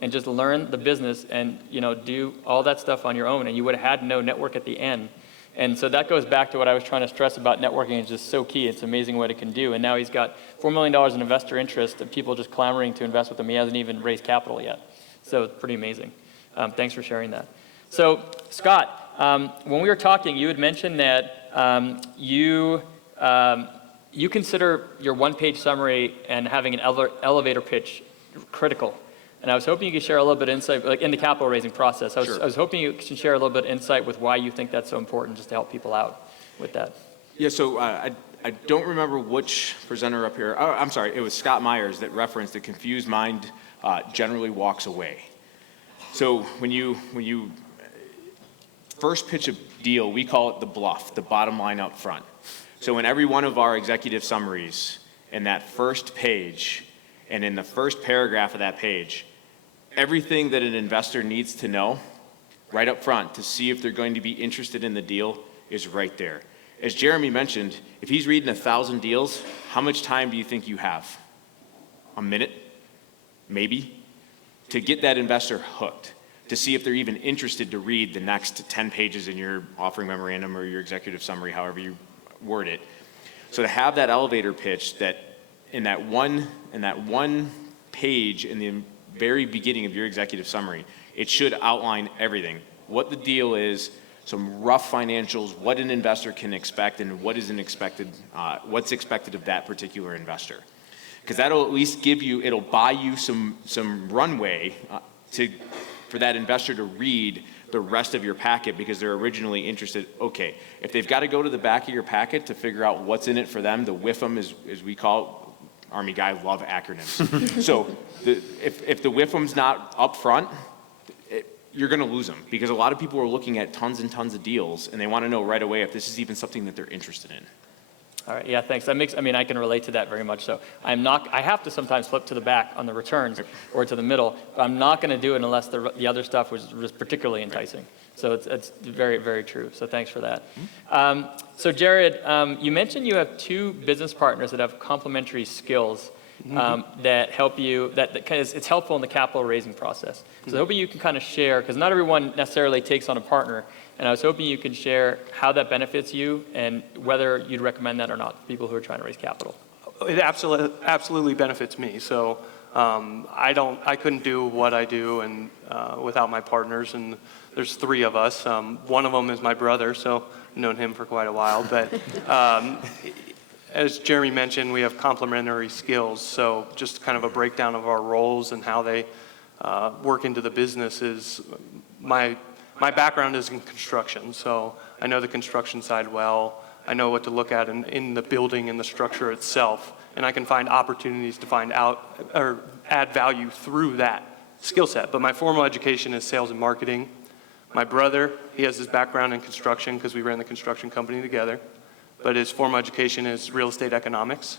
and just learn the business and, do all that stuff on your own, and you would have had no network at the end. And so that goes back to what I was trying to stress about networking. It's just so key. It's amazing what it can do. And now he's got $4 million in investor interest of people just clamoring to invest with him. He hasn't even raised capital yet. So it's pretty amazing. Thanks for sharing that. So Scott, when we were talking, you had mentioned that you consider your one-page summary and having an elevator pitch critical. And I was hoping you could share a little bit of insight, like in the capital raising process. I was hoping you could share a little bit of insight with why you think that's so important, just to help people out with that. Yeah, so I don't remember which presenter up here. Oh, I'm sorry, it was Scott Myers that referenced the confused mind generally walks away. So when you first pitch a deal, we call it the bluff, the bottom line up front. So in every one of our executive summaries, in that first page and in the first paragraph of that page, everything that an investor needs to know right up front to see if they're going to be interested in the deal is right there. As Jeremy mentioned, if he's reading 1,000 deals, how much time do you think you have? A minute? Maybe? To get that investor hooked, to see if they're even interested to read the next 10 pages in your offering memorandum or your executive summary, however you word it. So to have that elevator pitch that in that one page in the very beginning of your executive summary, it should outline everything. What the deal is, some rough financials, what an investor can expect, and what's expected of that particular investor. Because that'll at least it'll buy you some runway for that investor to read the rest of your packet, because they're originally interested. Okay, if they've got to go to the back of your packet to figure out what's in it for them, the WIFM as we call it, Army guy, love acronyms. So if the WIFM's not up front, you're going to lose them, because a lot of people are looking at tons and tons of deals, and they want to know right away if this is even something that they're interested in. All right, yeah, thanks. I can relate to that very much so. I have to sometimes flip to the back on the returns or to the middle, but I'm not going to do it unless the other stuff was particularly enticing. So it's very, very true. So thanks for that. So Jared, you mentioned you have 2 business partners that have complementary skills that help you, it's helpful in the capital raising process. So hoping you can kind of share, because not everyone necessarily takes on a partner, and I was hoping you could share how that benefits you and whether you'd recommend that or not to people who are trying to raise capital. It absolutely benefits me. So I couldn't do what I do and without my partners. And there's 3 of us. One of them is my brother, so I've known him for quite a while. But as Jeremy mentioned, we have complementary skills. So just kind of a breakdown of our roles and how they work into the business is my background is in construction. So I know the construction side well. I know what to look at in the building and the structure itself, and I can find opportunities to find out or add value through that skill set. But my formal education is sales and marketing. My brother, he has his background in construction because we ran the construction company together, but his formal education is real estate economics.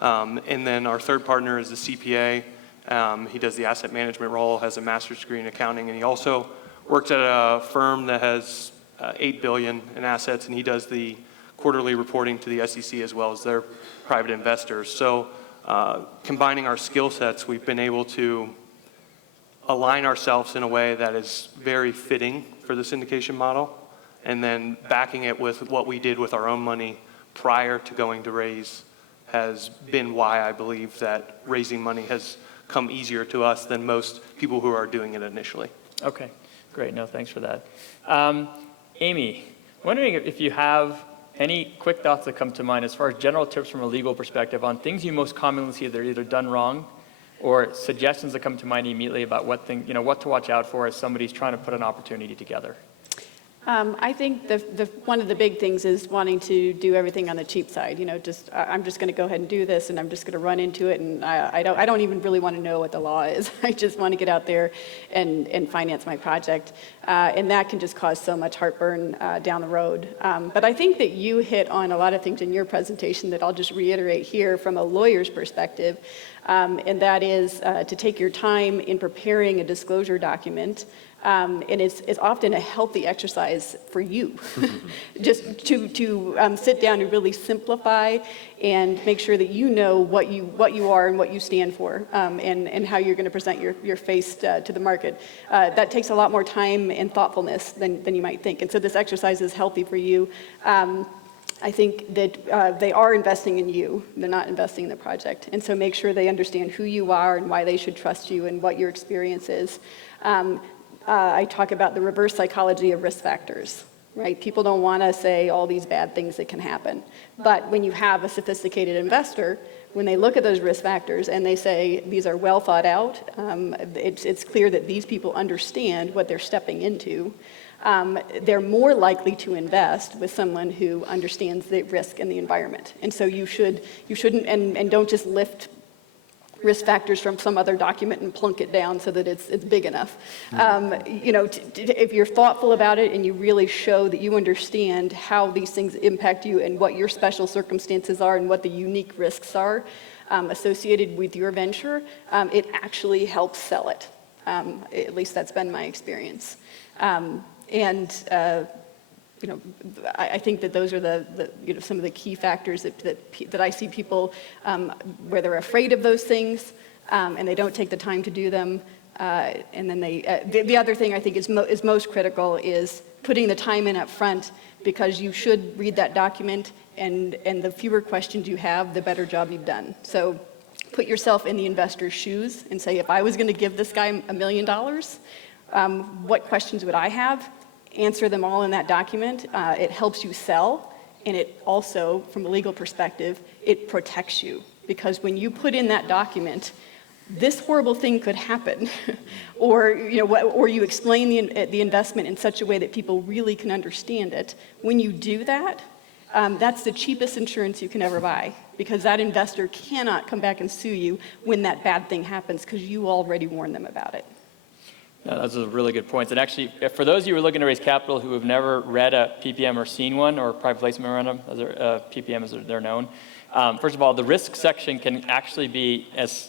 And then our third partner is a CPA. He does the asset management role, has a master's degree in accounting, and he also works at a firm that has $8 billion in assets, and he does the quarterly reporting to the SEC as well as their private investors. So combining our skill sets, we've been able to align ourselves in a way that is very fitting for the syndication model, and then backing it with what we did with our own money prior to going to raise has been why I believe that raising money has come easier to us than most people who are doing it initially. Okay, great. No, thanks for that. Amy, wondering if you have any quick thoughts that come to mind as far as general tips from a legal perspective on things you most commonly see that are either done wrong or suggestions that come to mind immediately about what to watch out for as somebody's trying to put an opportunity together. I think one of the big things is wanting to do everything on the cheap side. I'm just going to go ahead and do this, and I'm just going to run into it, and I don't even really want to know what the law is. I just want to get out there and finance my project, and that can just cause so much heartburn down the road. But I think that you hit on a lot of things in your presentation that I'll just reiterate here from a lawyer's perspective, and that is to take your time in preparing a disclosure document. And it's often a healthy exercise for you, just to sit down and really simplify and make sure that you know what you are and what you stand for, and how you're going to present your face to the market. That takes a lot more time and thoughtfulness than you might think. And so this exercise is healthy for you. I think that they are investing in you. They're not investing in the project. And so make sure they understand who you are and why they should trust you and what your experience is. I talk about the reverse psychology of risk factors, right? People don't want to say all these bad things that can happen. But when you have a sophisticated investor, when they look at those risk factors and they say these are well thought out, it's clear that these people understand what they're stepping into, they're more likely to invest with someone who understands the risk and the environment. And so you shouldn't, and don't just lift risk factors from some other document and plunk it down so that it's big enough. If you're thoughtful about it and you really show that you understand how these things impact you and what your special circumstances are and what the unique risks are associated with your venture, it actually helps sell it. At least that's been my experience. I think that those are some of the key factors that I see people where they're afraid of those things and they don't take the time to do them. And then the other thing I think is most critical is putting the time in up front, because you should read that document, and the fewer questions you have, the better job you've done. So put yourself in the investor's shoes and say, if I was going to give this guy $1 million, what questions would I have? Answer them all in that document. It helps you sell, and it also, from a legal perspective, it protects you. Because when you put in that document, this horrible thing could happen, or you explain the investment in such a way that people really can understand it. When you do that, that's the cheapest insurance you can ever buy, because that investor cannot come back and sue you when that bad thing happens, because you already warned them about it. No, those are really good points. And actually, for those of you who are looking to raise capital who have never read a PPM or seen one, or private placement memorandum, PPM as they're known, first of all, the risk section can actually be, as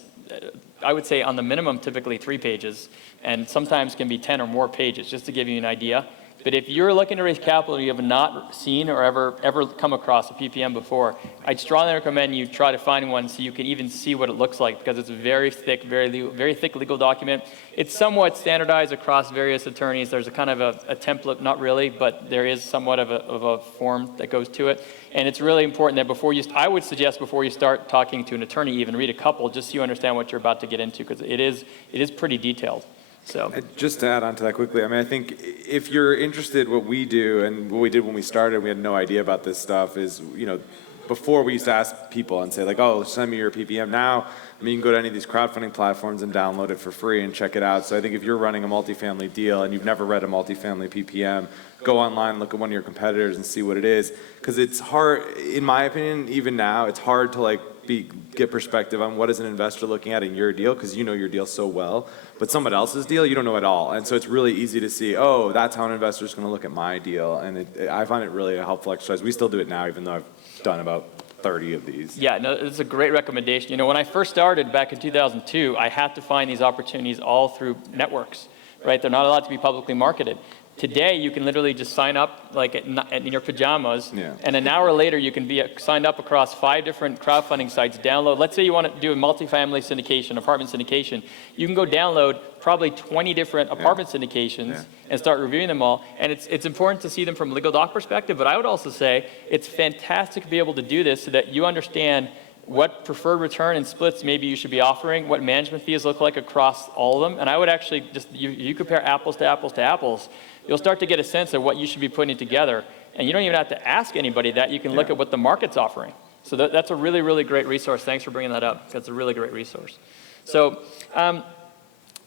I would say, on the minimum, typically 3 pages, and sometimes can be 10 or more pages, just to give you an idea. But if you're looking to raise capital and you have not seen or ever come across a PPM before, I'd strongly recommend you try to find one so you can even see what it looks like, because it's a very thick, very thick legal document. It's somewhat standardized across various attorneys. There's a kind of a template, not really, but there is somewhat of a form that goes to it. And it's really important that I would suggest before you start talking to an attorney, even read a couple, just so you understand what you're about to get into, because it is pretty detailed. So Just to add on to that quickly, I mean, I think if you're interested, what we do and what we did when we started, we had no idea about this stuff, is, before we used to ask people and say like, oh, send me your PPM. Now, I mean, you can go to any of these crowdfunding platforms and download it for free and check it out. So I think if you're running a multifamily deal and you've never read a multifamily PPM, go online, look at one of your competitors and see what it is. Because it's hard, in my opinion, even now, it's hard to get perspective on what is an investor looking at in your deal, because you know your deal so well, but someone else's deal you don't know at all. And so it's really easy to see, oh, that's how an investor is going to look at my deal. And I find it really a helpful exercise. We still do it now, even though I've done about 30 of these. yeah, no, it's a great recommendation. When I first started back in 2002, I had to find these opportunities all through networks, right? They're not allowed to be publicly marketed. Today, you can literally just sign up in your pajamas, and an hour later, you can be signed up across 5 different crowdfunding sites, download. Let's say you want to do a multifamily syndication, apartment syndication. You can go download probably 20 different apartment syndications and start reviewing them all. And it's important to see them from a legal doc perspective, but I would also say it's fantastic to be able to do this so that you understand what preferred return and splits maybe you should be offering, what management fees look like across all of them. And I would actually you compare apples to apples to apples, you'll start to get a sense of what you should be putting together. And you don't even have to ask anybody that. You can look at what the market's offering. So that's a really, really great resource. Thanks for bringing that up. That's a really great resource. So,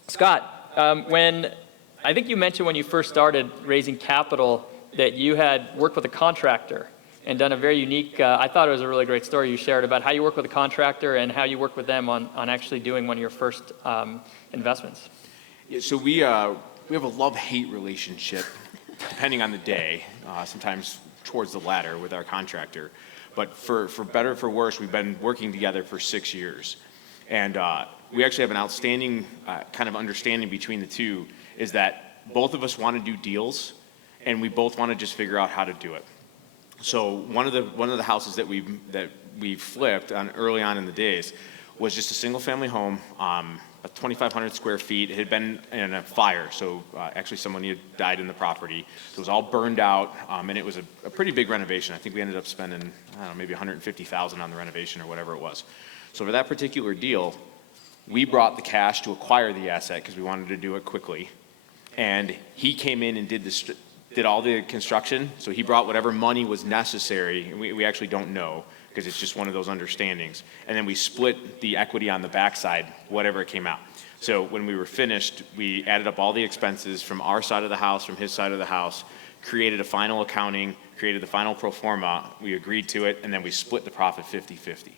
Scott, I think you mentioned when you first started raising capital that you had worked with a contractor and done a very unique, I thought it was a really great story you shared about how you work with a contractor and how you work with them on actually doing one of your first investments. Yeah, so we have a love-hate relationship, depending on the day, sometimes towards the latter with our contractor. But for better or for worse, we've been working together for 6 years. And we actually have an outstanding kind of understanding between the two, is that both of us want to do deals, and we both want to just figure out how to do it. So one of the houses that we flipped on early on in the days was just a single-family home, 2,500 square feet. It had been in a fire, so actually someone had died in the property. So it was all burned out, and it was a pretty big renovation. I think we ended up spending, I don't know, maybe $150,000 on the renovation or whatever it was. So for that particular deal, we brought the cash to acquire the asset because we wanted to do it quickly, and he came in and did all the construction. So he brought whatever money was necessary, and we actually don't know, because it's just one of those understandings. And then we split the equity on the backside, whatever it came out. So when we were finished, we added up all the expenses from our side of the house, from his side of the house, created a final accounting, created the final pro forma, we agreed to it, and then we split the profit 50-50.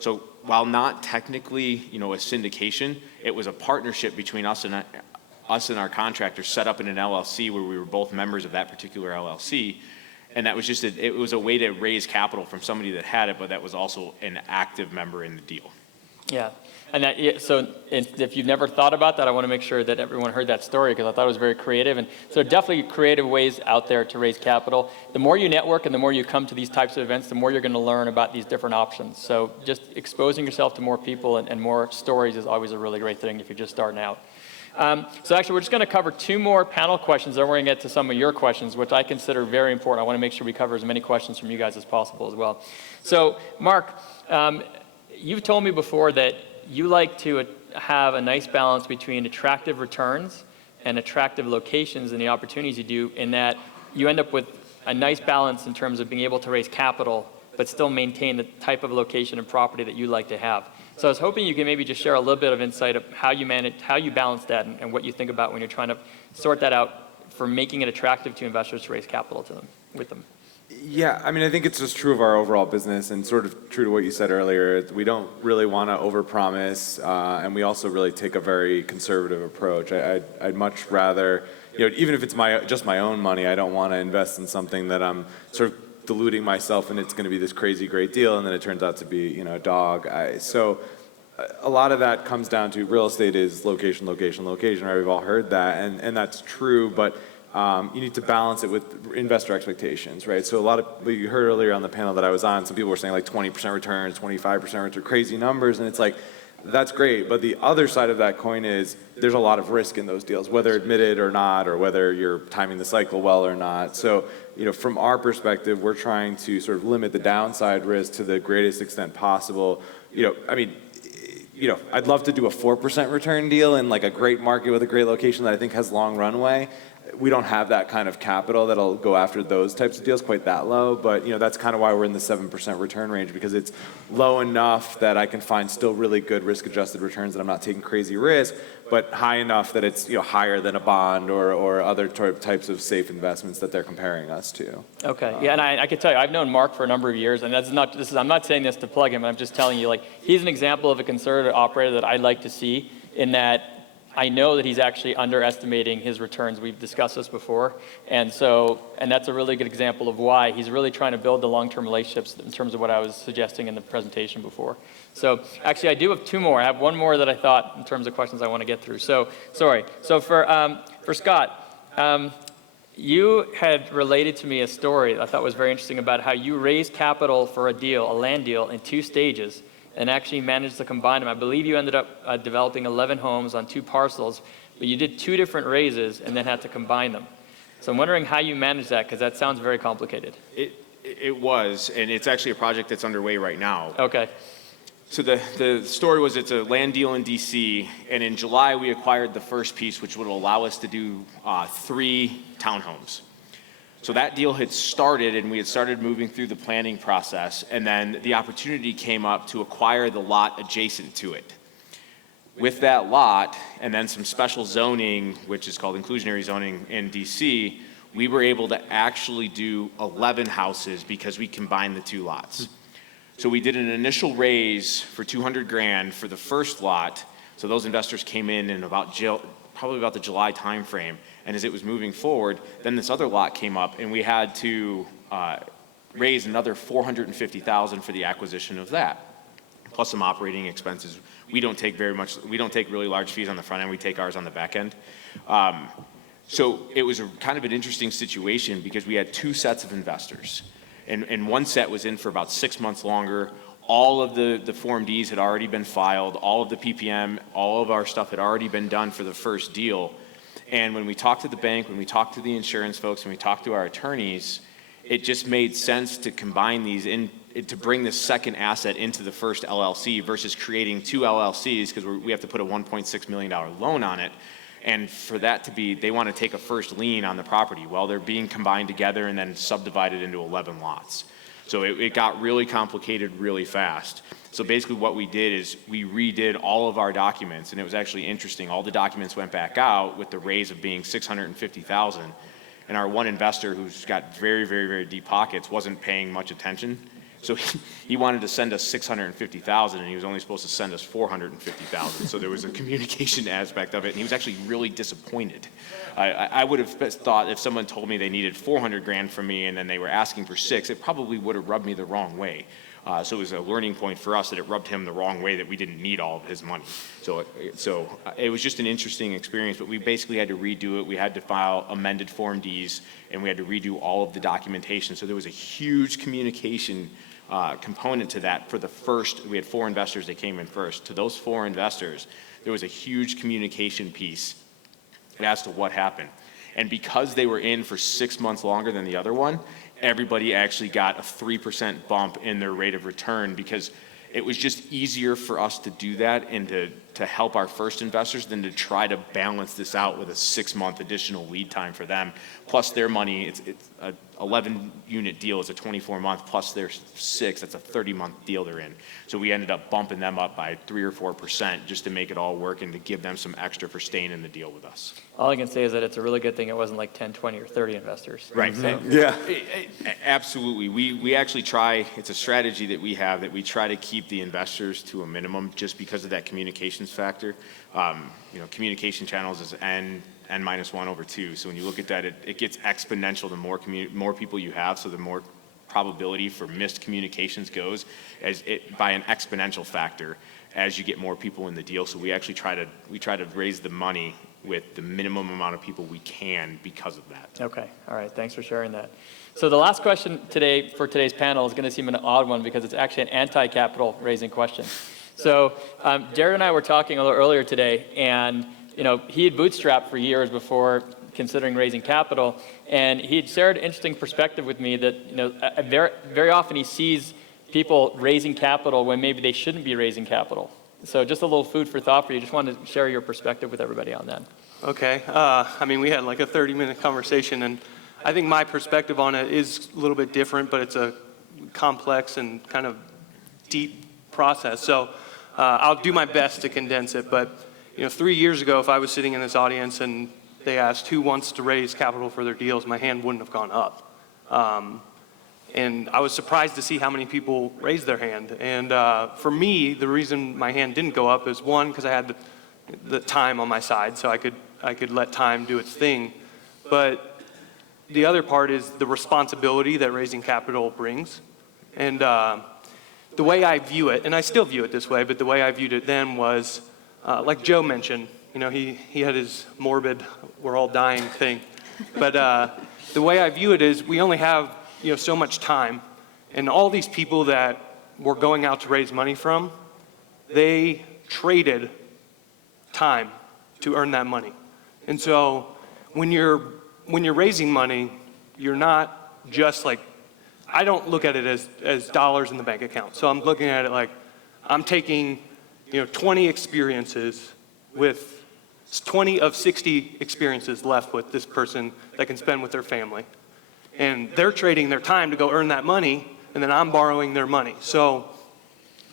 So while not technically, a syndication, it was a partnership between us and our contractor set up in an LLC where we were both members of that particular LLC. And that was it was a way to raise capital from somebody that had it, but that was also an active member in the deal. Yeah. And so if you've never thought about that, I want to make sure that everyone heard that story, because I thought it was very creative. And so definitely creative ways out there to raise capital. The more you network and the more you come to these types of events, the more you're going to learn about these different options. So just exposing yourself to more people and more stories is always a really great thing if you're just starting out. So actually, we're just going to cover 2 more panel questions, then we're going to get to some of your questions, which I consider very important. I want to make sure we cover as many questions from you guys as possible as well. So, Mark, you've told me before that you like to have a nice balance between attractive returns and attractive locations and the opportunities you do, in that you end up with a nice balance in terms of being able to raise capital, but still maintain the type of location and property that you like to have. So I was hoping you could maybe just share a little bit of insight of how you balance that and what you think about when you're trying to sort that out for making it attractive to investors to raise capital with them. Yeah, I mean, I think it's just true of our overall business, and sort of true to what you said earlier. We don't really want to overpromise, and we also really take a very conservative approach. I'd much rather, even if it's just my own money, I don't want to invest in something that I'm sort of deluding myself and it's going to be this crazy great deal, and then it turns out to be a dog. So a lot of that comes down to real estate is location, location, location, right? We've all heard that, and that's true, but you need to balance it with investor expectations, right? So a lot of, you heard earlier on the panel that I was on, some people were saying like 20% returns, 25% returns, crazy numbers, and it's like, that's great, but the other side of that coin is there's a lot of risk in those deals, whether admitted or not, or whether you're timing the cycle well or not. So, from our perspective, we're trying to sort of limit the downside risk to the greatest extent possible. I'd love to do a 4% return deal in like a great market with a great location that I think has long runway. We don't have that kind of capital that'll go after those types of deals quite that low, but that's kind of why we're in the 7% return range, because it's low enough that I can find still really good risk-adjusted returns that I'm not taking crazy risk, but high enough that it's higher than a bond or other types of safe investments that they're comparing us to. Okay, yeah, and I can tell you, I've known Mark for a number of years, and I'm not saying this to plug him, I'm just telling you, like, he's an example of a conservative operator that I'd like to see, in that I know that he's actually underestimating his returns. We've discussed this before. And that's a really good example of why he's really trying to build the long-term relationships in terms of what I was suggesting in the presentation before. So actually, I do have two more. I have one more that I thought in terms of questions I want to get through. So for Scott, you had related to me a story that I thought was very interesting about how you raised capital for a land deal in 2 stages, and actually managed to combine them. I believe you ended up developing 11 homes on 2 parcels, but you did 2 different raises and then had to combine them. So I'm wondering how you managed that, because that sounds very complicated. It was, and it's actually a project that's underway right now. Okay. So the story was, it's a land deal in DC, and in July we acquired the first piece, which would allow us to do 3 townhomes. So that deal had started, and we had started moving through the planning process, and then the opportunity came up to acquire the lot adjacent to it. With that lot, and then some special zoning, which is called inclusionary zoning in DC, we were able to actually do 11 houses because we combined the 2 lots. So we did an initial raise for $200,000 for the first lot. So those investors came in probably about the July timeframe. And as it was moving forward, then this other lot came up, and we had to raise another $450,000 for the acquisition of that, plus some operating expenses. We don't take really large fees on the front end. We take ours on the back end. So it was kind of an interesting situation, because we had 2 sets of investors, and one set was in for about 6 months longer. All of the Form Ds had already been filed. All of the PPM, all of our stuff had already been done for the first deal. And when we talked to the bank, when we talked to the insurance folks, when we talked to our attorneys, it just made sense to combine these to bring the second asset into the first LLC versus creating 2 LLCs, because we have to put a $1.6 million loan on it. And for that to be, they want to take a first lien on the property. Well, they're being combined together and then subdivided into 11 lots. So it got really complicated really fast. So basically what we did is we redid all of our documents, and it was actually interesting. All the documents went back out with the raise of being $650,000, and our one investor, who's got very, very, very deep pockets, wasn't paying much attention. So he wanted to send us $650,000, and he was only supposed to send us $450,000. So there was a communication aspect of it, and he was actually really disappointed. I would have thought if someone told me they needed $400,000 from me and then they were asking for $600,000, it probably would have rubbed me the wrong way. So it was a learning point for us that it rubbed him the wrong way, that we didn't need all of his money. So it was just an interesting experience, but we basically had to redo it. We had to file amended Form Ds, and we had to redo all of the documentation. So there was a huge communication component to that. For the first, we had 4 investors that came in first. To those 4 investors, there was a huge communication piece as to what happened. And because they were in for 6 months longer than the other one, everybody actually got a 3% bump in their rate of return, because it was just easier for us to do that and to help our first investors than to try to balance this out with a 6-month additional lead time for them. Plus their money, it's a 11-unit deal, is a 24-month, plus their 6, that's a 30-month deal they're in. So we ended up bumping them up by 3 or 4% just to make it all work and to give them some extra for staying in the deal with us. All I can say is that it's a really good thing it wasn't like 10, 20, or 30 investors. Right. Mm-hmm. Yeah. Absolutely. We actually try, it's a strategy that we have, that we try to keep the investors to a minimum just because of that communications factor. Communication channels is n-1/2. So when you look at that, it gets exponential the more people you have, so the more probability for missed communications goes by an exponential factor as you get more people in the deal. So we actually try to raise the money with the minimum amount of people we can because of that. Okay, all right, thanks for sharing that. So the last question today for today's panel is going to seem an odd one because it's actually an anti-capital raising question. So Jared and I were talking a little earlier today, and he had bootstrapped for years before considering raising capital, and he had shared an interesting perspective with me that very, very often he sees people raising capital when maybe they shouldn't be raising capital. So just a little food for thought for you. Just wanted to share your perspective with everybody on that. Okay. We had like a 30-minute conversation, and I think my perspective on it is a little bit different, but it's a complex and kind of deep process. So I'll do my best to condense it. But 3 years ago, if I was sitting in this audience and they asked who wants to raise capital for their deals, my hand wouldn't have gone up. And I was surprised to see how many people raised their hand. And for me, the reason my hand didn't go up is one, because I had the time on my side, so I could let time do its thing. But the other part is the responsibility that raising capital brings. And the way I view it, and I still view it this way, but the way I viewed it then was, like Joe mentioned, he had his morbid, we're all dying thing. But the way I view it is we only have so much time, and all these people that we're going out to raise money from, they traded time to earn that money. And so when you're raising money, you're not just like, I don't look at it as dollars in the bank account. So I'm looking at it like I'm taking 20 experiences with 20 of 60 experiences left with this person that can spend with their family. And they're trading their time to go earn that money, and then I'm borrowing their money. So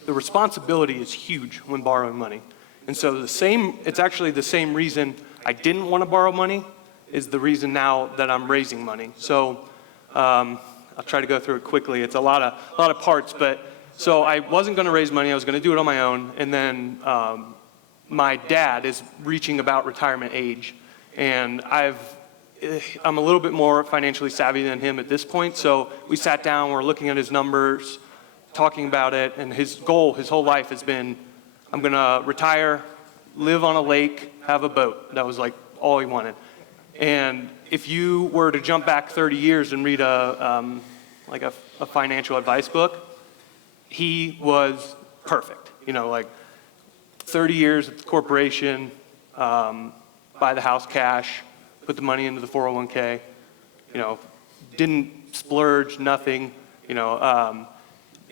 the responsibility is huge when borrowing money. And so it's actually the same reason I didn't want to borrow money is the reason now that I'm raising money. So I'll try to go through it quickly. It's a lot of parts, but so I wasn't going to raise money. I was going to do it on my own. And then my dad is reaching about retirement age, and I'm a little bit more financially savvy than him at this point. So we sat down, we're looking at his numbers, talking about it, and his goal, his whole life has been, I'm going to retire, live on a lake, have a boat. That was like all he wanted. And if you were to jump back 30 years and read a financial advice book, he was perfect. 30 years at the corporation, buy the house cash, put the money into the 401k, didn't splurge, nothing, and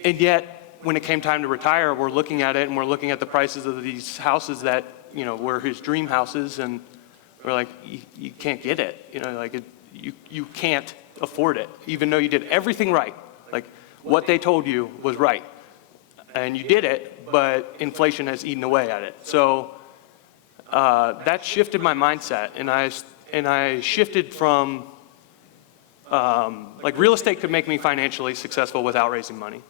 yet when it came time to retire, we're looking at it and we're looking at the prices of these houses that, were his dream houses, and we're like, you can't get it, you can't afford it, even though you did everything right. Like what they told you was right, and you did it, but inflation has eaten away at it. So that shifted my mindset, and I shifted from, real estate could make me financially successful without raising money.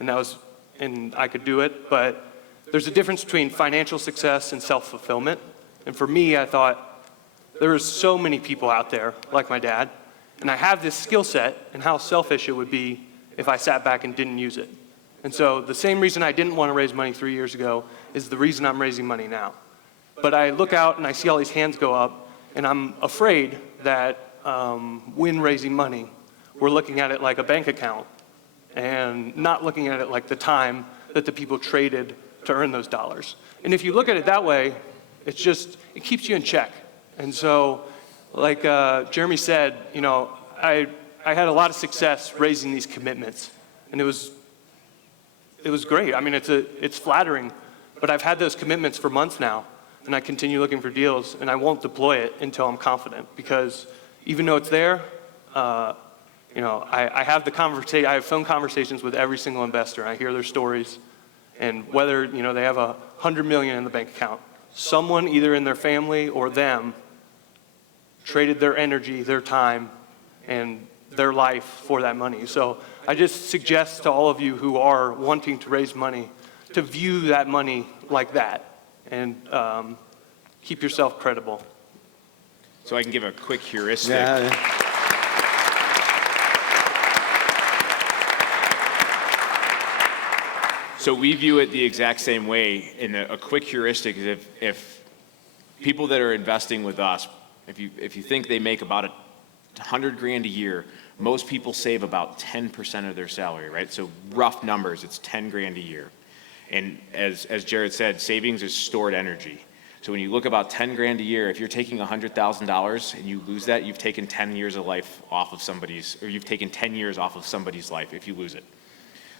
And I could do it, but there's a difference between financial success and self-fulfillment. And for me, I thought, there's so many people out there, like my dad, and I have this skill set, and how selfish it would be if I sat back and didn't use it. And so the same reason I didn't want to raise money 3 years ago is the reason I'm raising money now. But I look out and I see all these hands go up, and I'm afraid that when raising money, we're looking at it like a bank account and not looking at it like the time that the people traded to earn those dollars. And if you look at it that way, it keeps you in check. And so, like Jeremy said, I had a lot of success raising these commitments, and it was great. It's flattering, but I've had those commitments for months now, and I continue looking for deals, and I won't deploy it until I'm confident, because even though it's there, I have phone conversations with every single investor. I hear their stories, and whether they have $100 million in the bank account, someone either in their family or them traded their energy, their time, and their life for that money. So I just suggest to all of you who are wanting to raise money to view that money like that, and keep yourself credible. So I can give a quick heuristic. Yeah. So we view it the exact same way. And a quick heuristic is if people that are investing with us, if you think they make about $100,000 a year, most people save about 10% of their salary, right? So rough numbers, it's $10,000 a year. And as Jared said, savings is stored energy. So when you look about $10,000 a year, if you're taking $100,000 and you lose that, you've taken 10 years of life off of somebody's, or you've taken 10 years off of somebody's life if you lose it.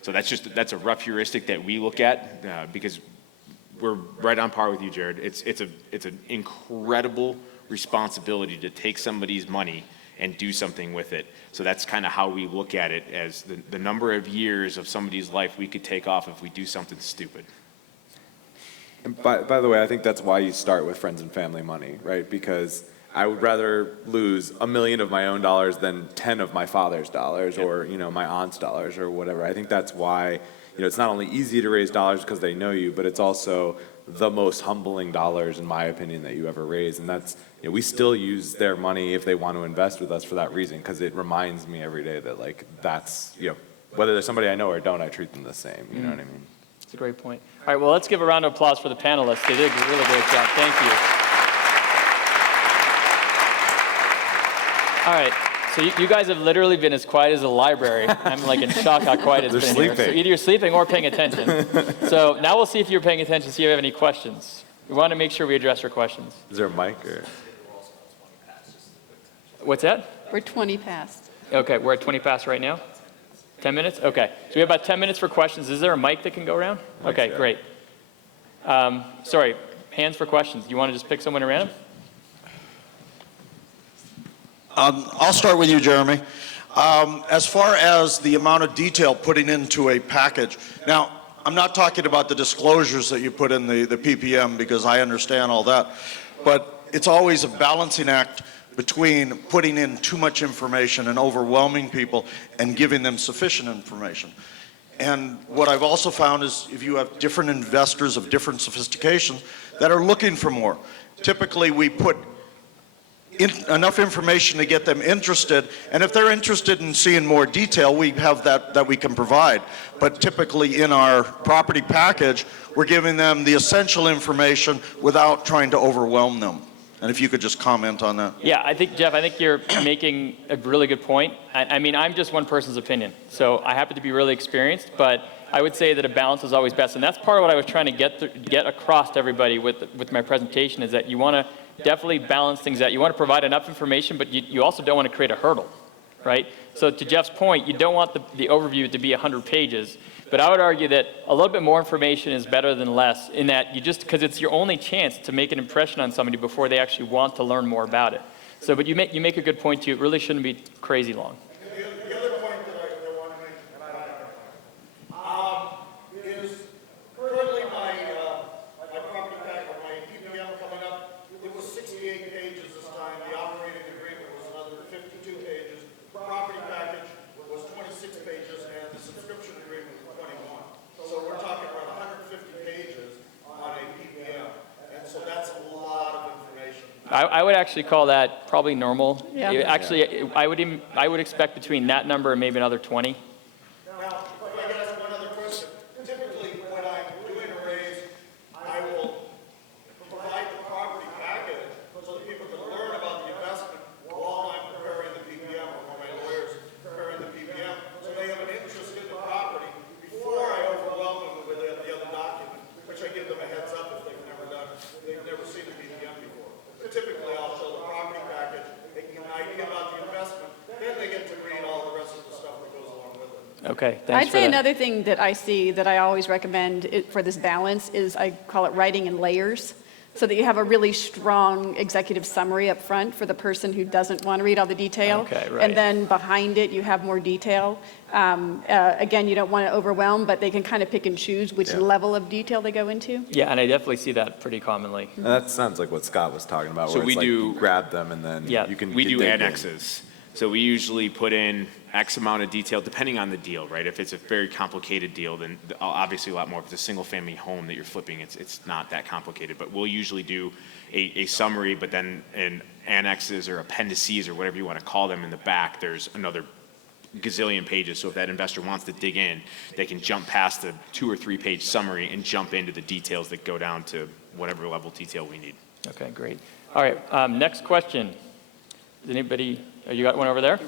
So that's a rough heuristic that we look at because we're right on par with you, Jared. It's an incredible responsibility to take somebody's money and do something with it. So that's kind of how we look at it, as the number of years of somebody's life we could take off if we do something stupid. And by the way, I think that's why you start with friends and family money, right? Because I would rather lose $1 million of my own dollars than 10 of my father's dollars, Yep. or my aunt's dollars or whatever. I think that's why it's not only easy to raise dollars because they know you, but it's also the most humbling dollars, in my opinion, that you ever raise. And that's, we still use their money if they want to invest with us for that reason, because it reminds me every day that that's, whether they're somebody I know or don't, I treat them the same. You know what I mean? That's a great point. All right, well, let's give a round of applause for the panelists. They did a really great job. Thank you. All right, so you guys have literally been as quiet as a library. I'm like in shock how quiet it's They're been here. So sleeping. either you're sleeping or paying attention. So now we'll see if you're paying attention, see if you have any questions. We want to make sure we address your questions. Is there a mic or? What's that? We're 20 past. Okay, we're at 20 past right now? 10 minutes? Okay. So we have about 10 minutes for questions. Is there a mic that can go around? Okay, great. Sorry, hands for questions. Do you want to just pick someone at random? I'll start with you, Jeremy. As far as the amount of detail putting into a package, now, I'm not talking about the disclosures that you put in the PPM, because I understand all that, but it's always a balancing act between putting in too much information and overwhelming people and giving them sufficient information. And what I've also found is if you have different investors of different sophistications that are looking for more, typically we put enough information to get them interested, and if they're interested in seeing more detail, we have that we can provide. But typically in our property package, we're giving them the essential information without trying to overwhelm them. And if you could just comment on that. Yeah, I think, Jeff, you're making a really good point. I mean, I'm just one person's opinion, so I happen to be really experienced, but I would say that a balance is always best. And that's part of what I was trying to get across to everybody with my presentation, is that you want to definitely balance things out. You want to provide enough information, but you also don't want to create a hurdle, right? So to Jeff's point, you don't want the overview to be 100 pages. But I would argue that a little bit more information is better than less, in that because it's your only chance to make an impression on somebody before they actually want to learn more about it. So, but you make a good point too. It really shouldn't be crazy long. The other point that I want to make, and I don't know, is currently my property pack, or my PPM coming up, it was 68 pages this time. The operating agreement was another 52 pages. The property package was 26 pages, and the subscription agreement was 21. So we're talking about 150 pages on a PPM, and so that's a lot of information. I would actually call that probably normal. Yeah. Actually, I would expect between that number and maybe another 20. Now, if I could ask one other question. Typically, when I'm doing a raise, I will provide the property package so that people can learn about the investment while I'm preparing the PPM, or while my lawyer's preparing the PPM, so they have an interest in the property before I overwhelm them with the other document, which I give them a heads up if they've never seen the PPM before. So typically, I'll show the property package, they get an idea about the investment, then they get to read all the rest of the stuff that goes along with it. Okay, thanks I'd for say that. another thing that I see that I always recommend for this balance is I call it writing in layers, so that you have a really strong executive summary up front for the person who doesn't want to read all the detail. Okay, right. And then behind it, you have more detail. Again, you don't want to overwhelm, but they can kind of pick and choose which level of detail they go into. Yeah, and I definitely see that pretty commonly. And that sounds like what Scott was talking about. So where it's we like do- you grab them and then Yeah, you can. We do dig in. annexes. So we usually put in X amount of detail, depending on the deal, right? If it's a very complicated deal, then obviously a lot more. If it's a single-family home that you're flipping, it's not that complicated. But we'll usually do a summary, but then in annexes or appendices or whatever you want to call them in the back, there's another gazillion pages. So if that investor wants to dig in, they can jump past the 2 or 3 page summary and jump into the details that go down to whatever level detail we need. Okay, great. All right, next question. Does anybody, oh, you got one over there?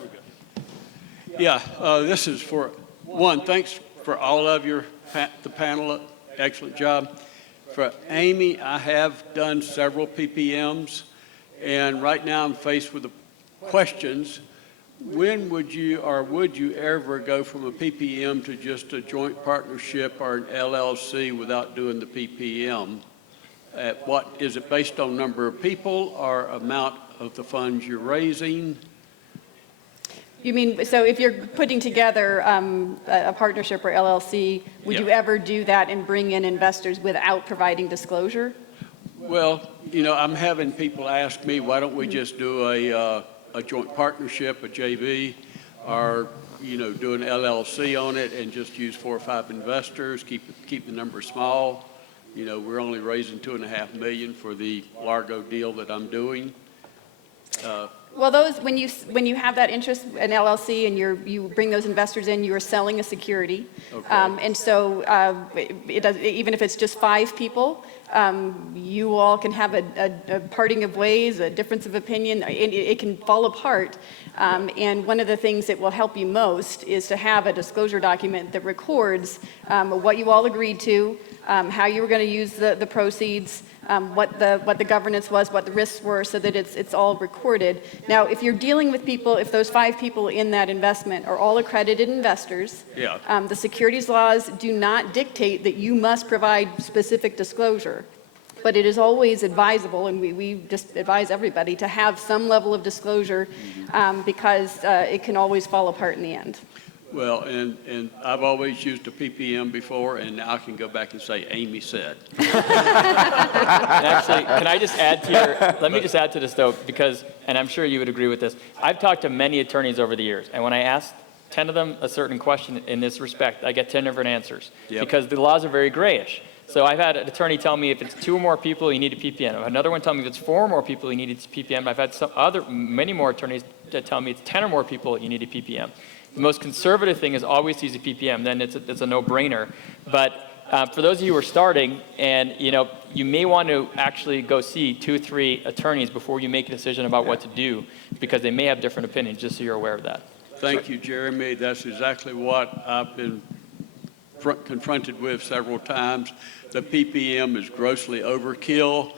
Yeah, this is for, one, thanks for all of the panel, excellent job. For Amy, I have done several PPMs, and right now I'm faced with the questions. When would you, or would you ever go from a PPM to just a joint partnership or an LLC without doing the PPM? What, is it based on number of people or amount of the funds you're raising? You mean, so if you're putting together a partnership or LLC, would you ever do that and bring in investors without providing disclosure? Well, you know, I'm having people ask me, why don't we just do a joint partnership, a JV, or, you know, do an LLC on it and just use 4 or 5 investors, keep the number small. You know, we're only raising $2.5 million for the Largo deal that I'm doing. Well, those, when you have that interest in LLC and you bring those investors in, you are selling a security. Okay. And so it does, even if it's just 5 people, you all can have a parting of ways, a difference of opinion. It can fall apart. And one of the things that will help you most is to have a disclosure document that records what you all agreed to, how you were going to use the proceeds, what the governance was, what the risks were, so that it's all recorded. Now, if you're dealing with people, if those 5 people in that investment are all accredited investors, the securities laws do not dictate that you must provide specific disclosure. But it is always advisable, and we just advise everybody to have some level of disclosure because it can always fall apart in the end. Well, and I've always used a PPM before, and now I can go back and say, Amy said. And actually, can I just add to let me just add to this though, because, and I'm sure you would agree with this, I've talked to many attorneys over the years, and when I ask 10 of them a certain question in this respect, I get 10 different answers, because the laws are very grayish. So I've had an attorney tell me if it's 2 or more people, you need a PPM. I've had another one tell me if it's 4 or more people, you need a PPM. I've had many more attorneys that tell me it's 10 or more people, you need a PPM. The most conservative thing is always to use a PPM, then it's a no-brainer. But for those of you who are starting, and you may want to actually go see 2 or 3 attorneys before you make a decision about what to do, because they may have different opinions, just so you're aware of that. Thank you, Jeremy. That's exactly what I've been confronted with several times. The PPM is grossly overkill,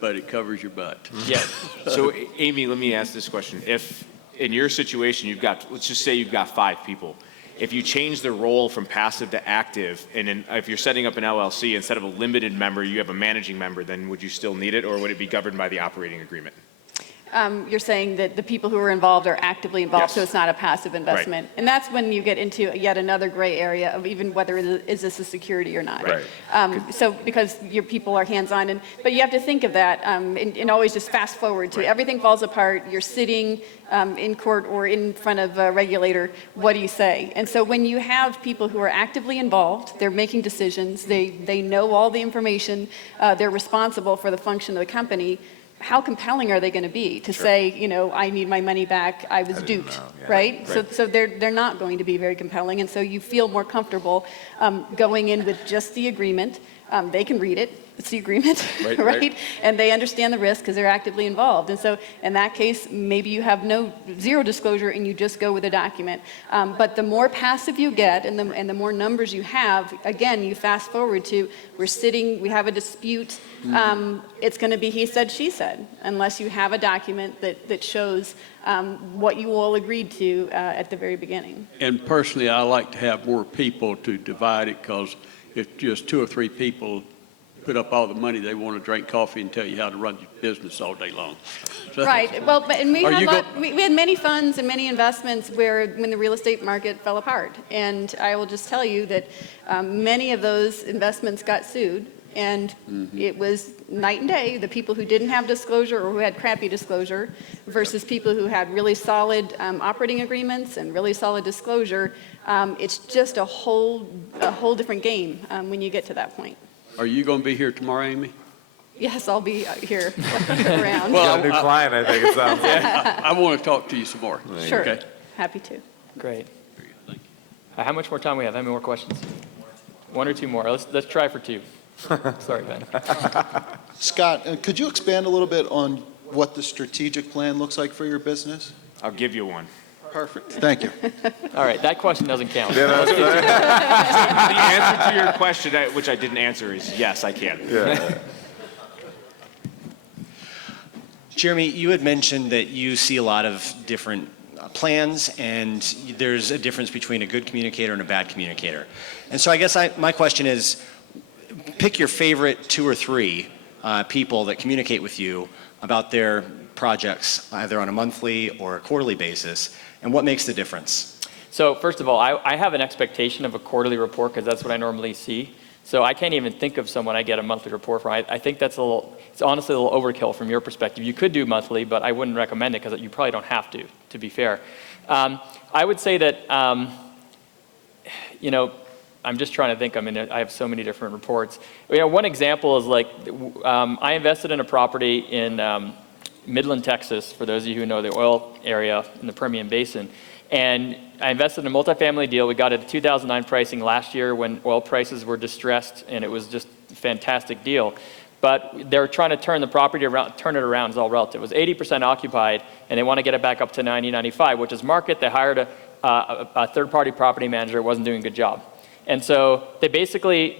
but it covers your butt. Yes. So, Amy, let me ask this question. If in your situation, let's just say you've got 5 people. If you change the role from passive to active, and if you're setting up an LLC, instead of a limited member, you have a managing member, then would you still need it, or would it be governed by the operating agreement? You're saying that the people who are involved are actively involved, Yes. so it's not a passive investment. Right. And that's when you get into yet another gray area of even whether is this a security or not. Right. So because your people are hands-on, but you have to think of that and always just fast forward to everything falls apart, you're sitting in court or in front of a regulator, what do you say? And so when you have people who are actively involved, they're making decisions, they know all the information, they're responsible for the function of the company, how compelling are they going to be to say, I need my money back, I was duped, right? So they're not going to be very compelling, and so you feel more comfortable going in with just the agreement. They can read it. It's the agreement, right? And they understand the risk because they're actively involved. And so in that case, maybe you have zero disclosure and you just go with a document. But the more passive you get and the more numbers you have, again, you fast forward to we have a dispute. It's going to be he said, she said, unless you have a document that shows what you all agreed to at the very beginning. And personally, I like to have more people to divide it, because if just 2 or 3 people put up all the money, they want to drink coffee and tell you how to run your business all day long. So, Right. Well, and we had many funds and many investments when the real estate market fell apart. And I will just tell you that many of those investments got sued. And it was night and day, the people who didn't have disclosure or who had crappy disclosure versus people who had really solid operating agreements and really solid disclosure. It's just a whole different game when you get to that point. Are you going to be here tomorrow, Amy? Yes, I'll be here around. Well, a new client, I think it sounds like. I want to talk to you some more. Sure. Okay. Happy to. Great. How much more time we have? How many more questions? 1 or 2 more. Let's try for 2. Sorry, Ben. Scott, could you expand a little bit on what the strategic plan looks like for your business? I'll give you one. Perfect. Thank you. All right, that question doesn't count. The answer to your question, which I didn't answer, is yes, I can. Jeremy, you had mentioned that you see a lot of different plans, and there's a difference between a good communicator and a bad communicator. And so I guess my question is, pick your favorite 2 or 3 people that communicate with you about their projects, either on a monthly or a quarterly basis, and what makes the difference? So first of all, I have an expectation of a quarterly report because that's what I normally see. So I can't even think of someone I get a monthly report from. I think that's it's honestly a little overkill from your perspective. You could do monthly, but I wouldn't recommend it because you probably don't have to be fair. I would say that, I'm just trying to think. I mean, I have so many different reports. One example is like, I invested in a property in Midland, Texas, for those of you who know the oil area in the Permian Basin. And I invested in a multifamily deal. We got it at 2009 pricing last year when oil prices were distressed, and it was just a fantastic deal. But they're trying to turn the property around, turn it around is all relative. It was 80% occupied, and they want to get it back up to 90, 95, which is market. They hired a third-party property manager who wasn't doing a good job. And so they basically,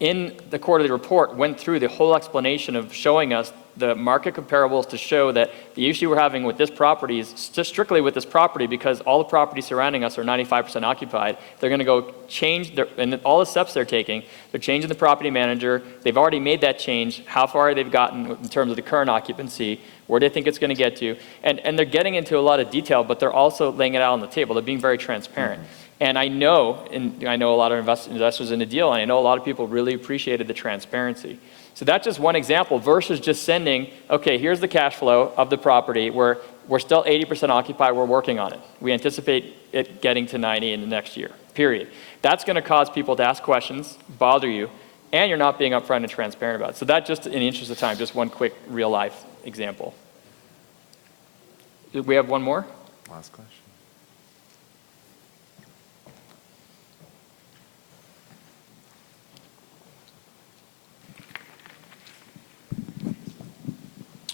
in the quarterly report, went through the whole explanation of showing us the market comparables to show that the issue we're having with this property is just strictly with this property because all the properties surrounding us are 95% occupied. They're going to go change, and all the steps they're taking, they're changing the property manager. They've already made that change, how far they've gotten in terms of the current occupancy, where they think it's going to get to. And they're getting into a lot of detail, but they're also laying it out on the table. They're being very transparent. And I know a lot of investors in the deal, and I know a lot of people really appreciated the transparency. So that's just one example versus just sending, okay, here's the cash flow of the property where we're still 80% occupied, we're working on it. We anticipate it getting to 90 in the next year, period. That's going to cause people to ask questions, bother you, and you're not being upfront and transparent about it. So that just, in the interest of time, just one quick real life example. Do we have one more? Last question.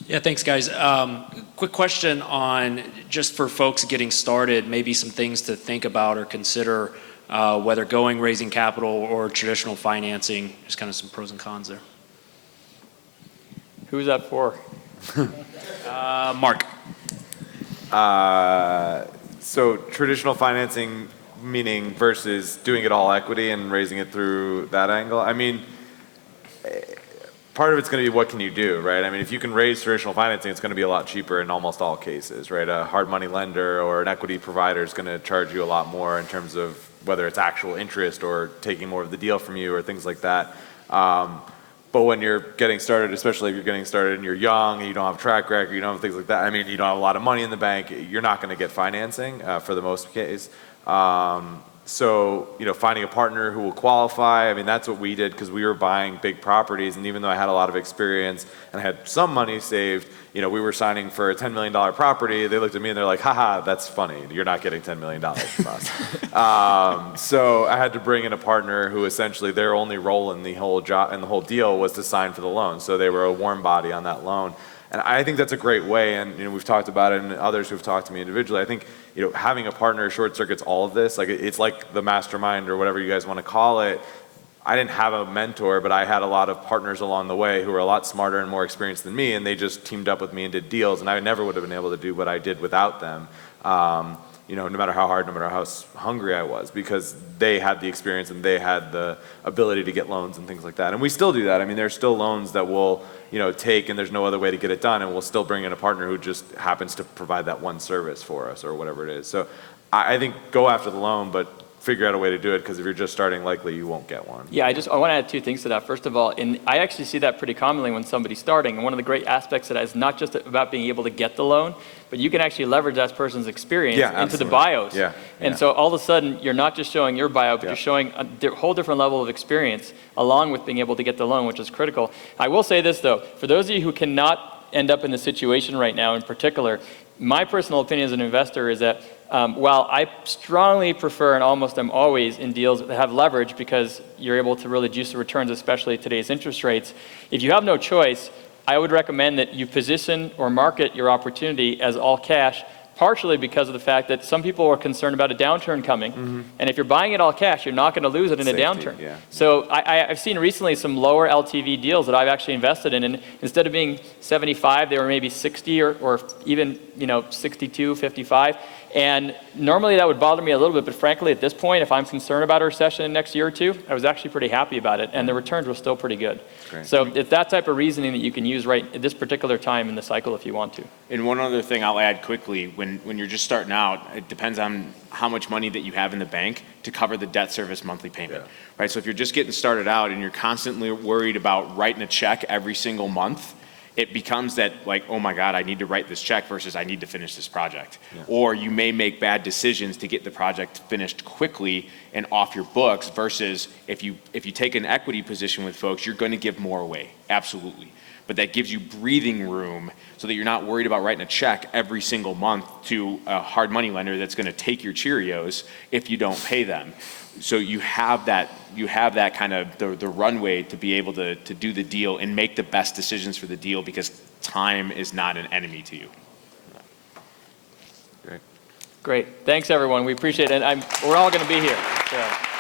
Yeah, thanks, guys. Quick question on, just for folks getting started, maybe some things to think about or consider, whether raising capital or traditional financing, just kind of some pros and cons there. Who's that for? Mark. So traditional financing, meaning versus doing it all equity and raising it through that angle. I mean, part of it's going to be what can you do, right? I mean, if you can raise traditional financing, it's going to be a lot cheaper in almost all cases, right? A hard money lender or an equity provider is going to charge you a lot more in terms of whether it's actual interest or taking more of the deal from you or things like that. But when you're getting started, especially if you're getting started and you're young and you don't have a track record, you don't have things like that, I mean, you don't have a lot of money in the bank, you're not going to get financing for the most case. So, finding a partner who will qualify, I mean, that's what we did because we were buying big properties. And even though I had a lot of experience and I had some money saved, we were signing for a $10 million property. They looked at me and they're like, haha, that's funny. You're not getting $10 million from us. So I had to bring in a partner who essentially their only role in the whole job and the whole deal was to sign for the loan. So they were a warm body on that loan. And I think that's a great way, and we've talked about it, and others who've talked to me individually. I think having a partner short circuits all of this. Like it's like the mastermind or whatever you guys want to call it. I didn't have a mentor, but I had a lot of partners along the way who were a lot smarter and more experienced than me, and they just teamed up with me and did deals. And I never would have been able to do what I did without them. No matter how hard, no matter how hungry I was, because they had the experience and they had the ability to get loans and things like that. And we still do that. I mean, there's still loans that we'll, take and there's no other way to get it done, and we'll still bring in a partner who just happens to provide that one service for us or whatever it is. So I think go after the loan, but figure out a way to do it, because if you're just starting, likely you won't get one. Yeah, I want to add 2 things to that. First of all, I actually see that pretty commonly when somebody's starting. And one of the great aspects of that is not just about being able to get the loan, but you can actually leverage that person's experience into the bios. Yeah. And so all of a sudden, you're not just showing your bio, but you're showing a whole different level of experience along with being able to get the loan, which is critical. I will say this, though. For those of you who cannot end up in the situation right now in particular, my personal opinion as an investor is that While I strongly prefer and almost am always in deals that have leverage because you're able to really juice the returns, especially at today's interest rates, if you have no choice, I would recommend that you position or market your opportunity as all cash, partially because of the fact that some people are concerned about a downturn coming. And if you're buying it all cash, you're not going to lose it in a downturn. Yeah. So I've seen recently some lower LTV deals that I've actually invested in, and instead of being 75, they were maybe 60 or even 62, 55. And normally that would bother me a little bit, but frankly, at this point, if I'm concerned about a recession in the next year or two, I was actually pretty happy about it, and the returns were still pretty good. Great. So it's that type of reasoning that you can use right at this particular time in the cycle if you want to. And one other thing I'll add quickly, when you're just starting out, it depends on how much money that you have in the bank to cover the debt service monthly payment, right? So if you're just getting started out and you're constantly worried about writing a check every single month, it becomes that like, oh my God, I need to write this check versus I need to finish this project. Or you may make bad decisions to get the project finished quickly and off your books versus if you take an equity position with folks, you're going to give more away, absolutely. But that gives you breathing room so that you're not worried about writing a check every single month to a hard money lender that's going to take your Cheerios if you don't pay them. So you have that kind of the runway to be able to do the deal and make the best decisions for the deal because time is not an enemy to you. Great. Great. Thanks, everyone. We appreciate it. And we're all going to be here. So.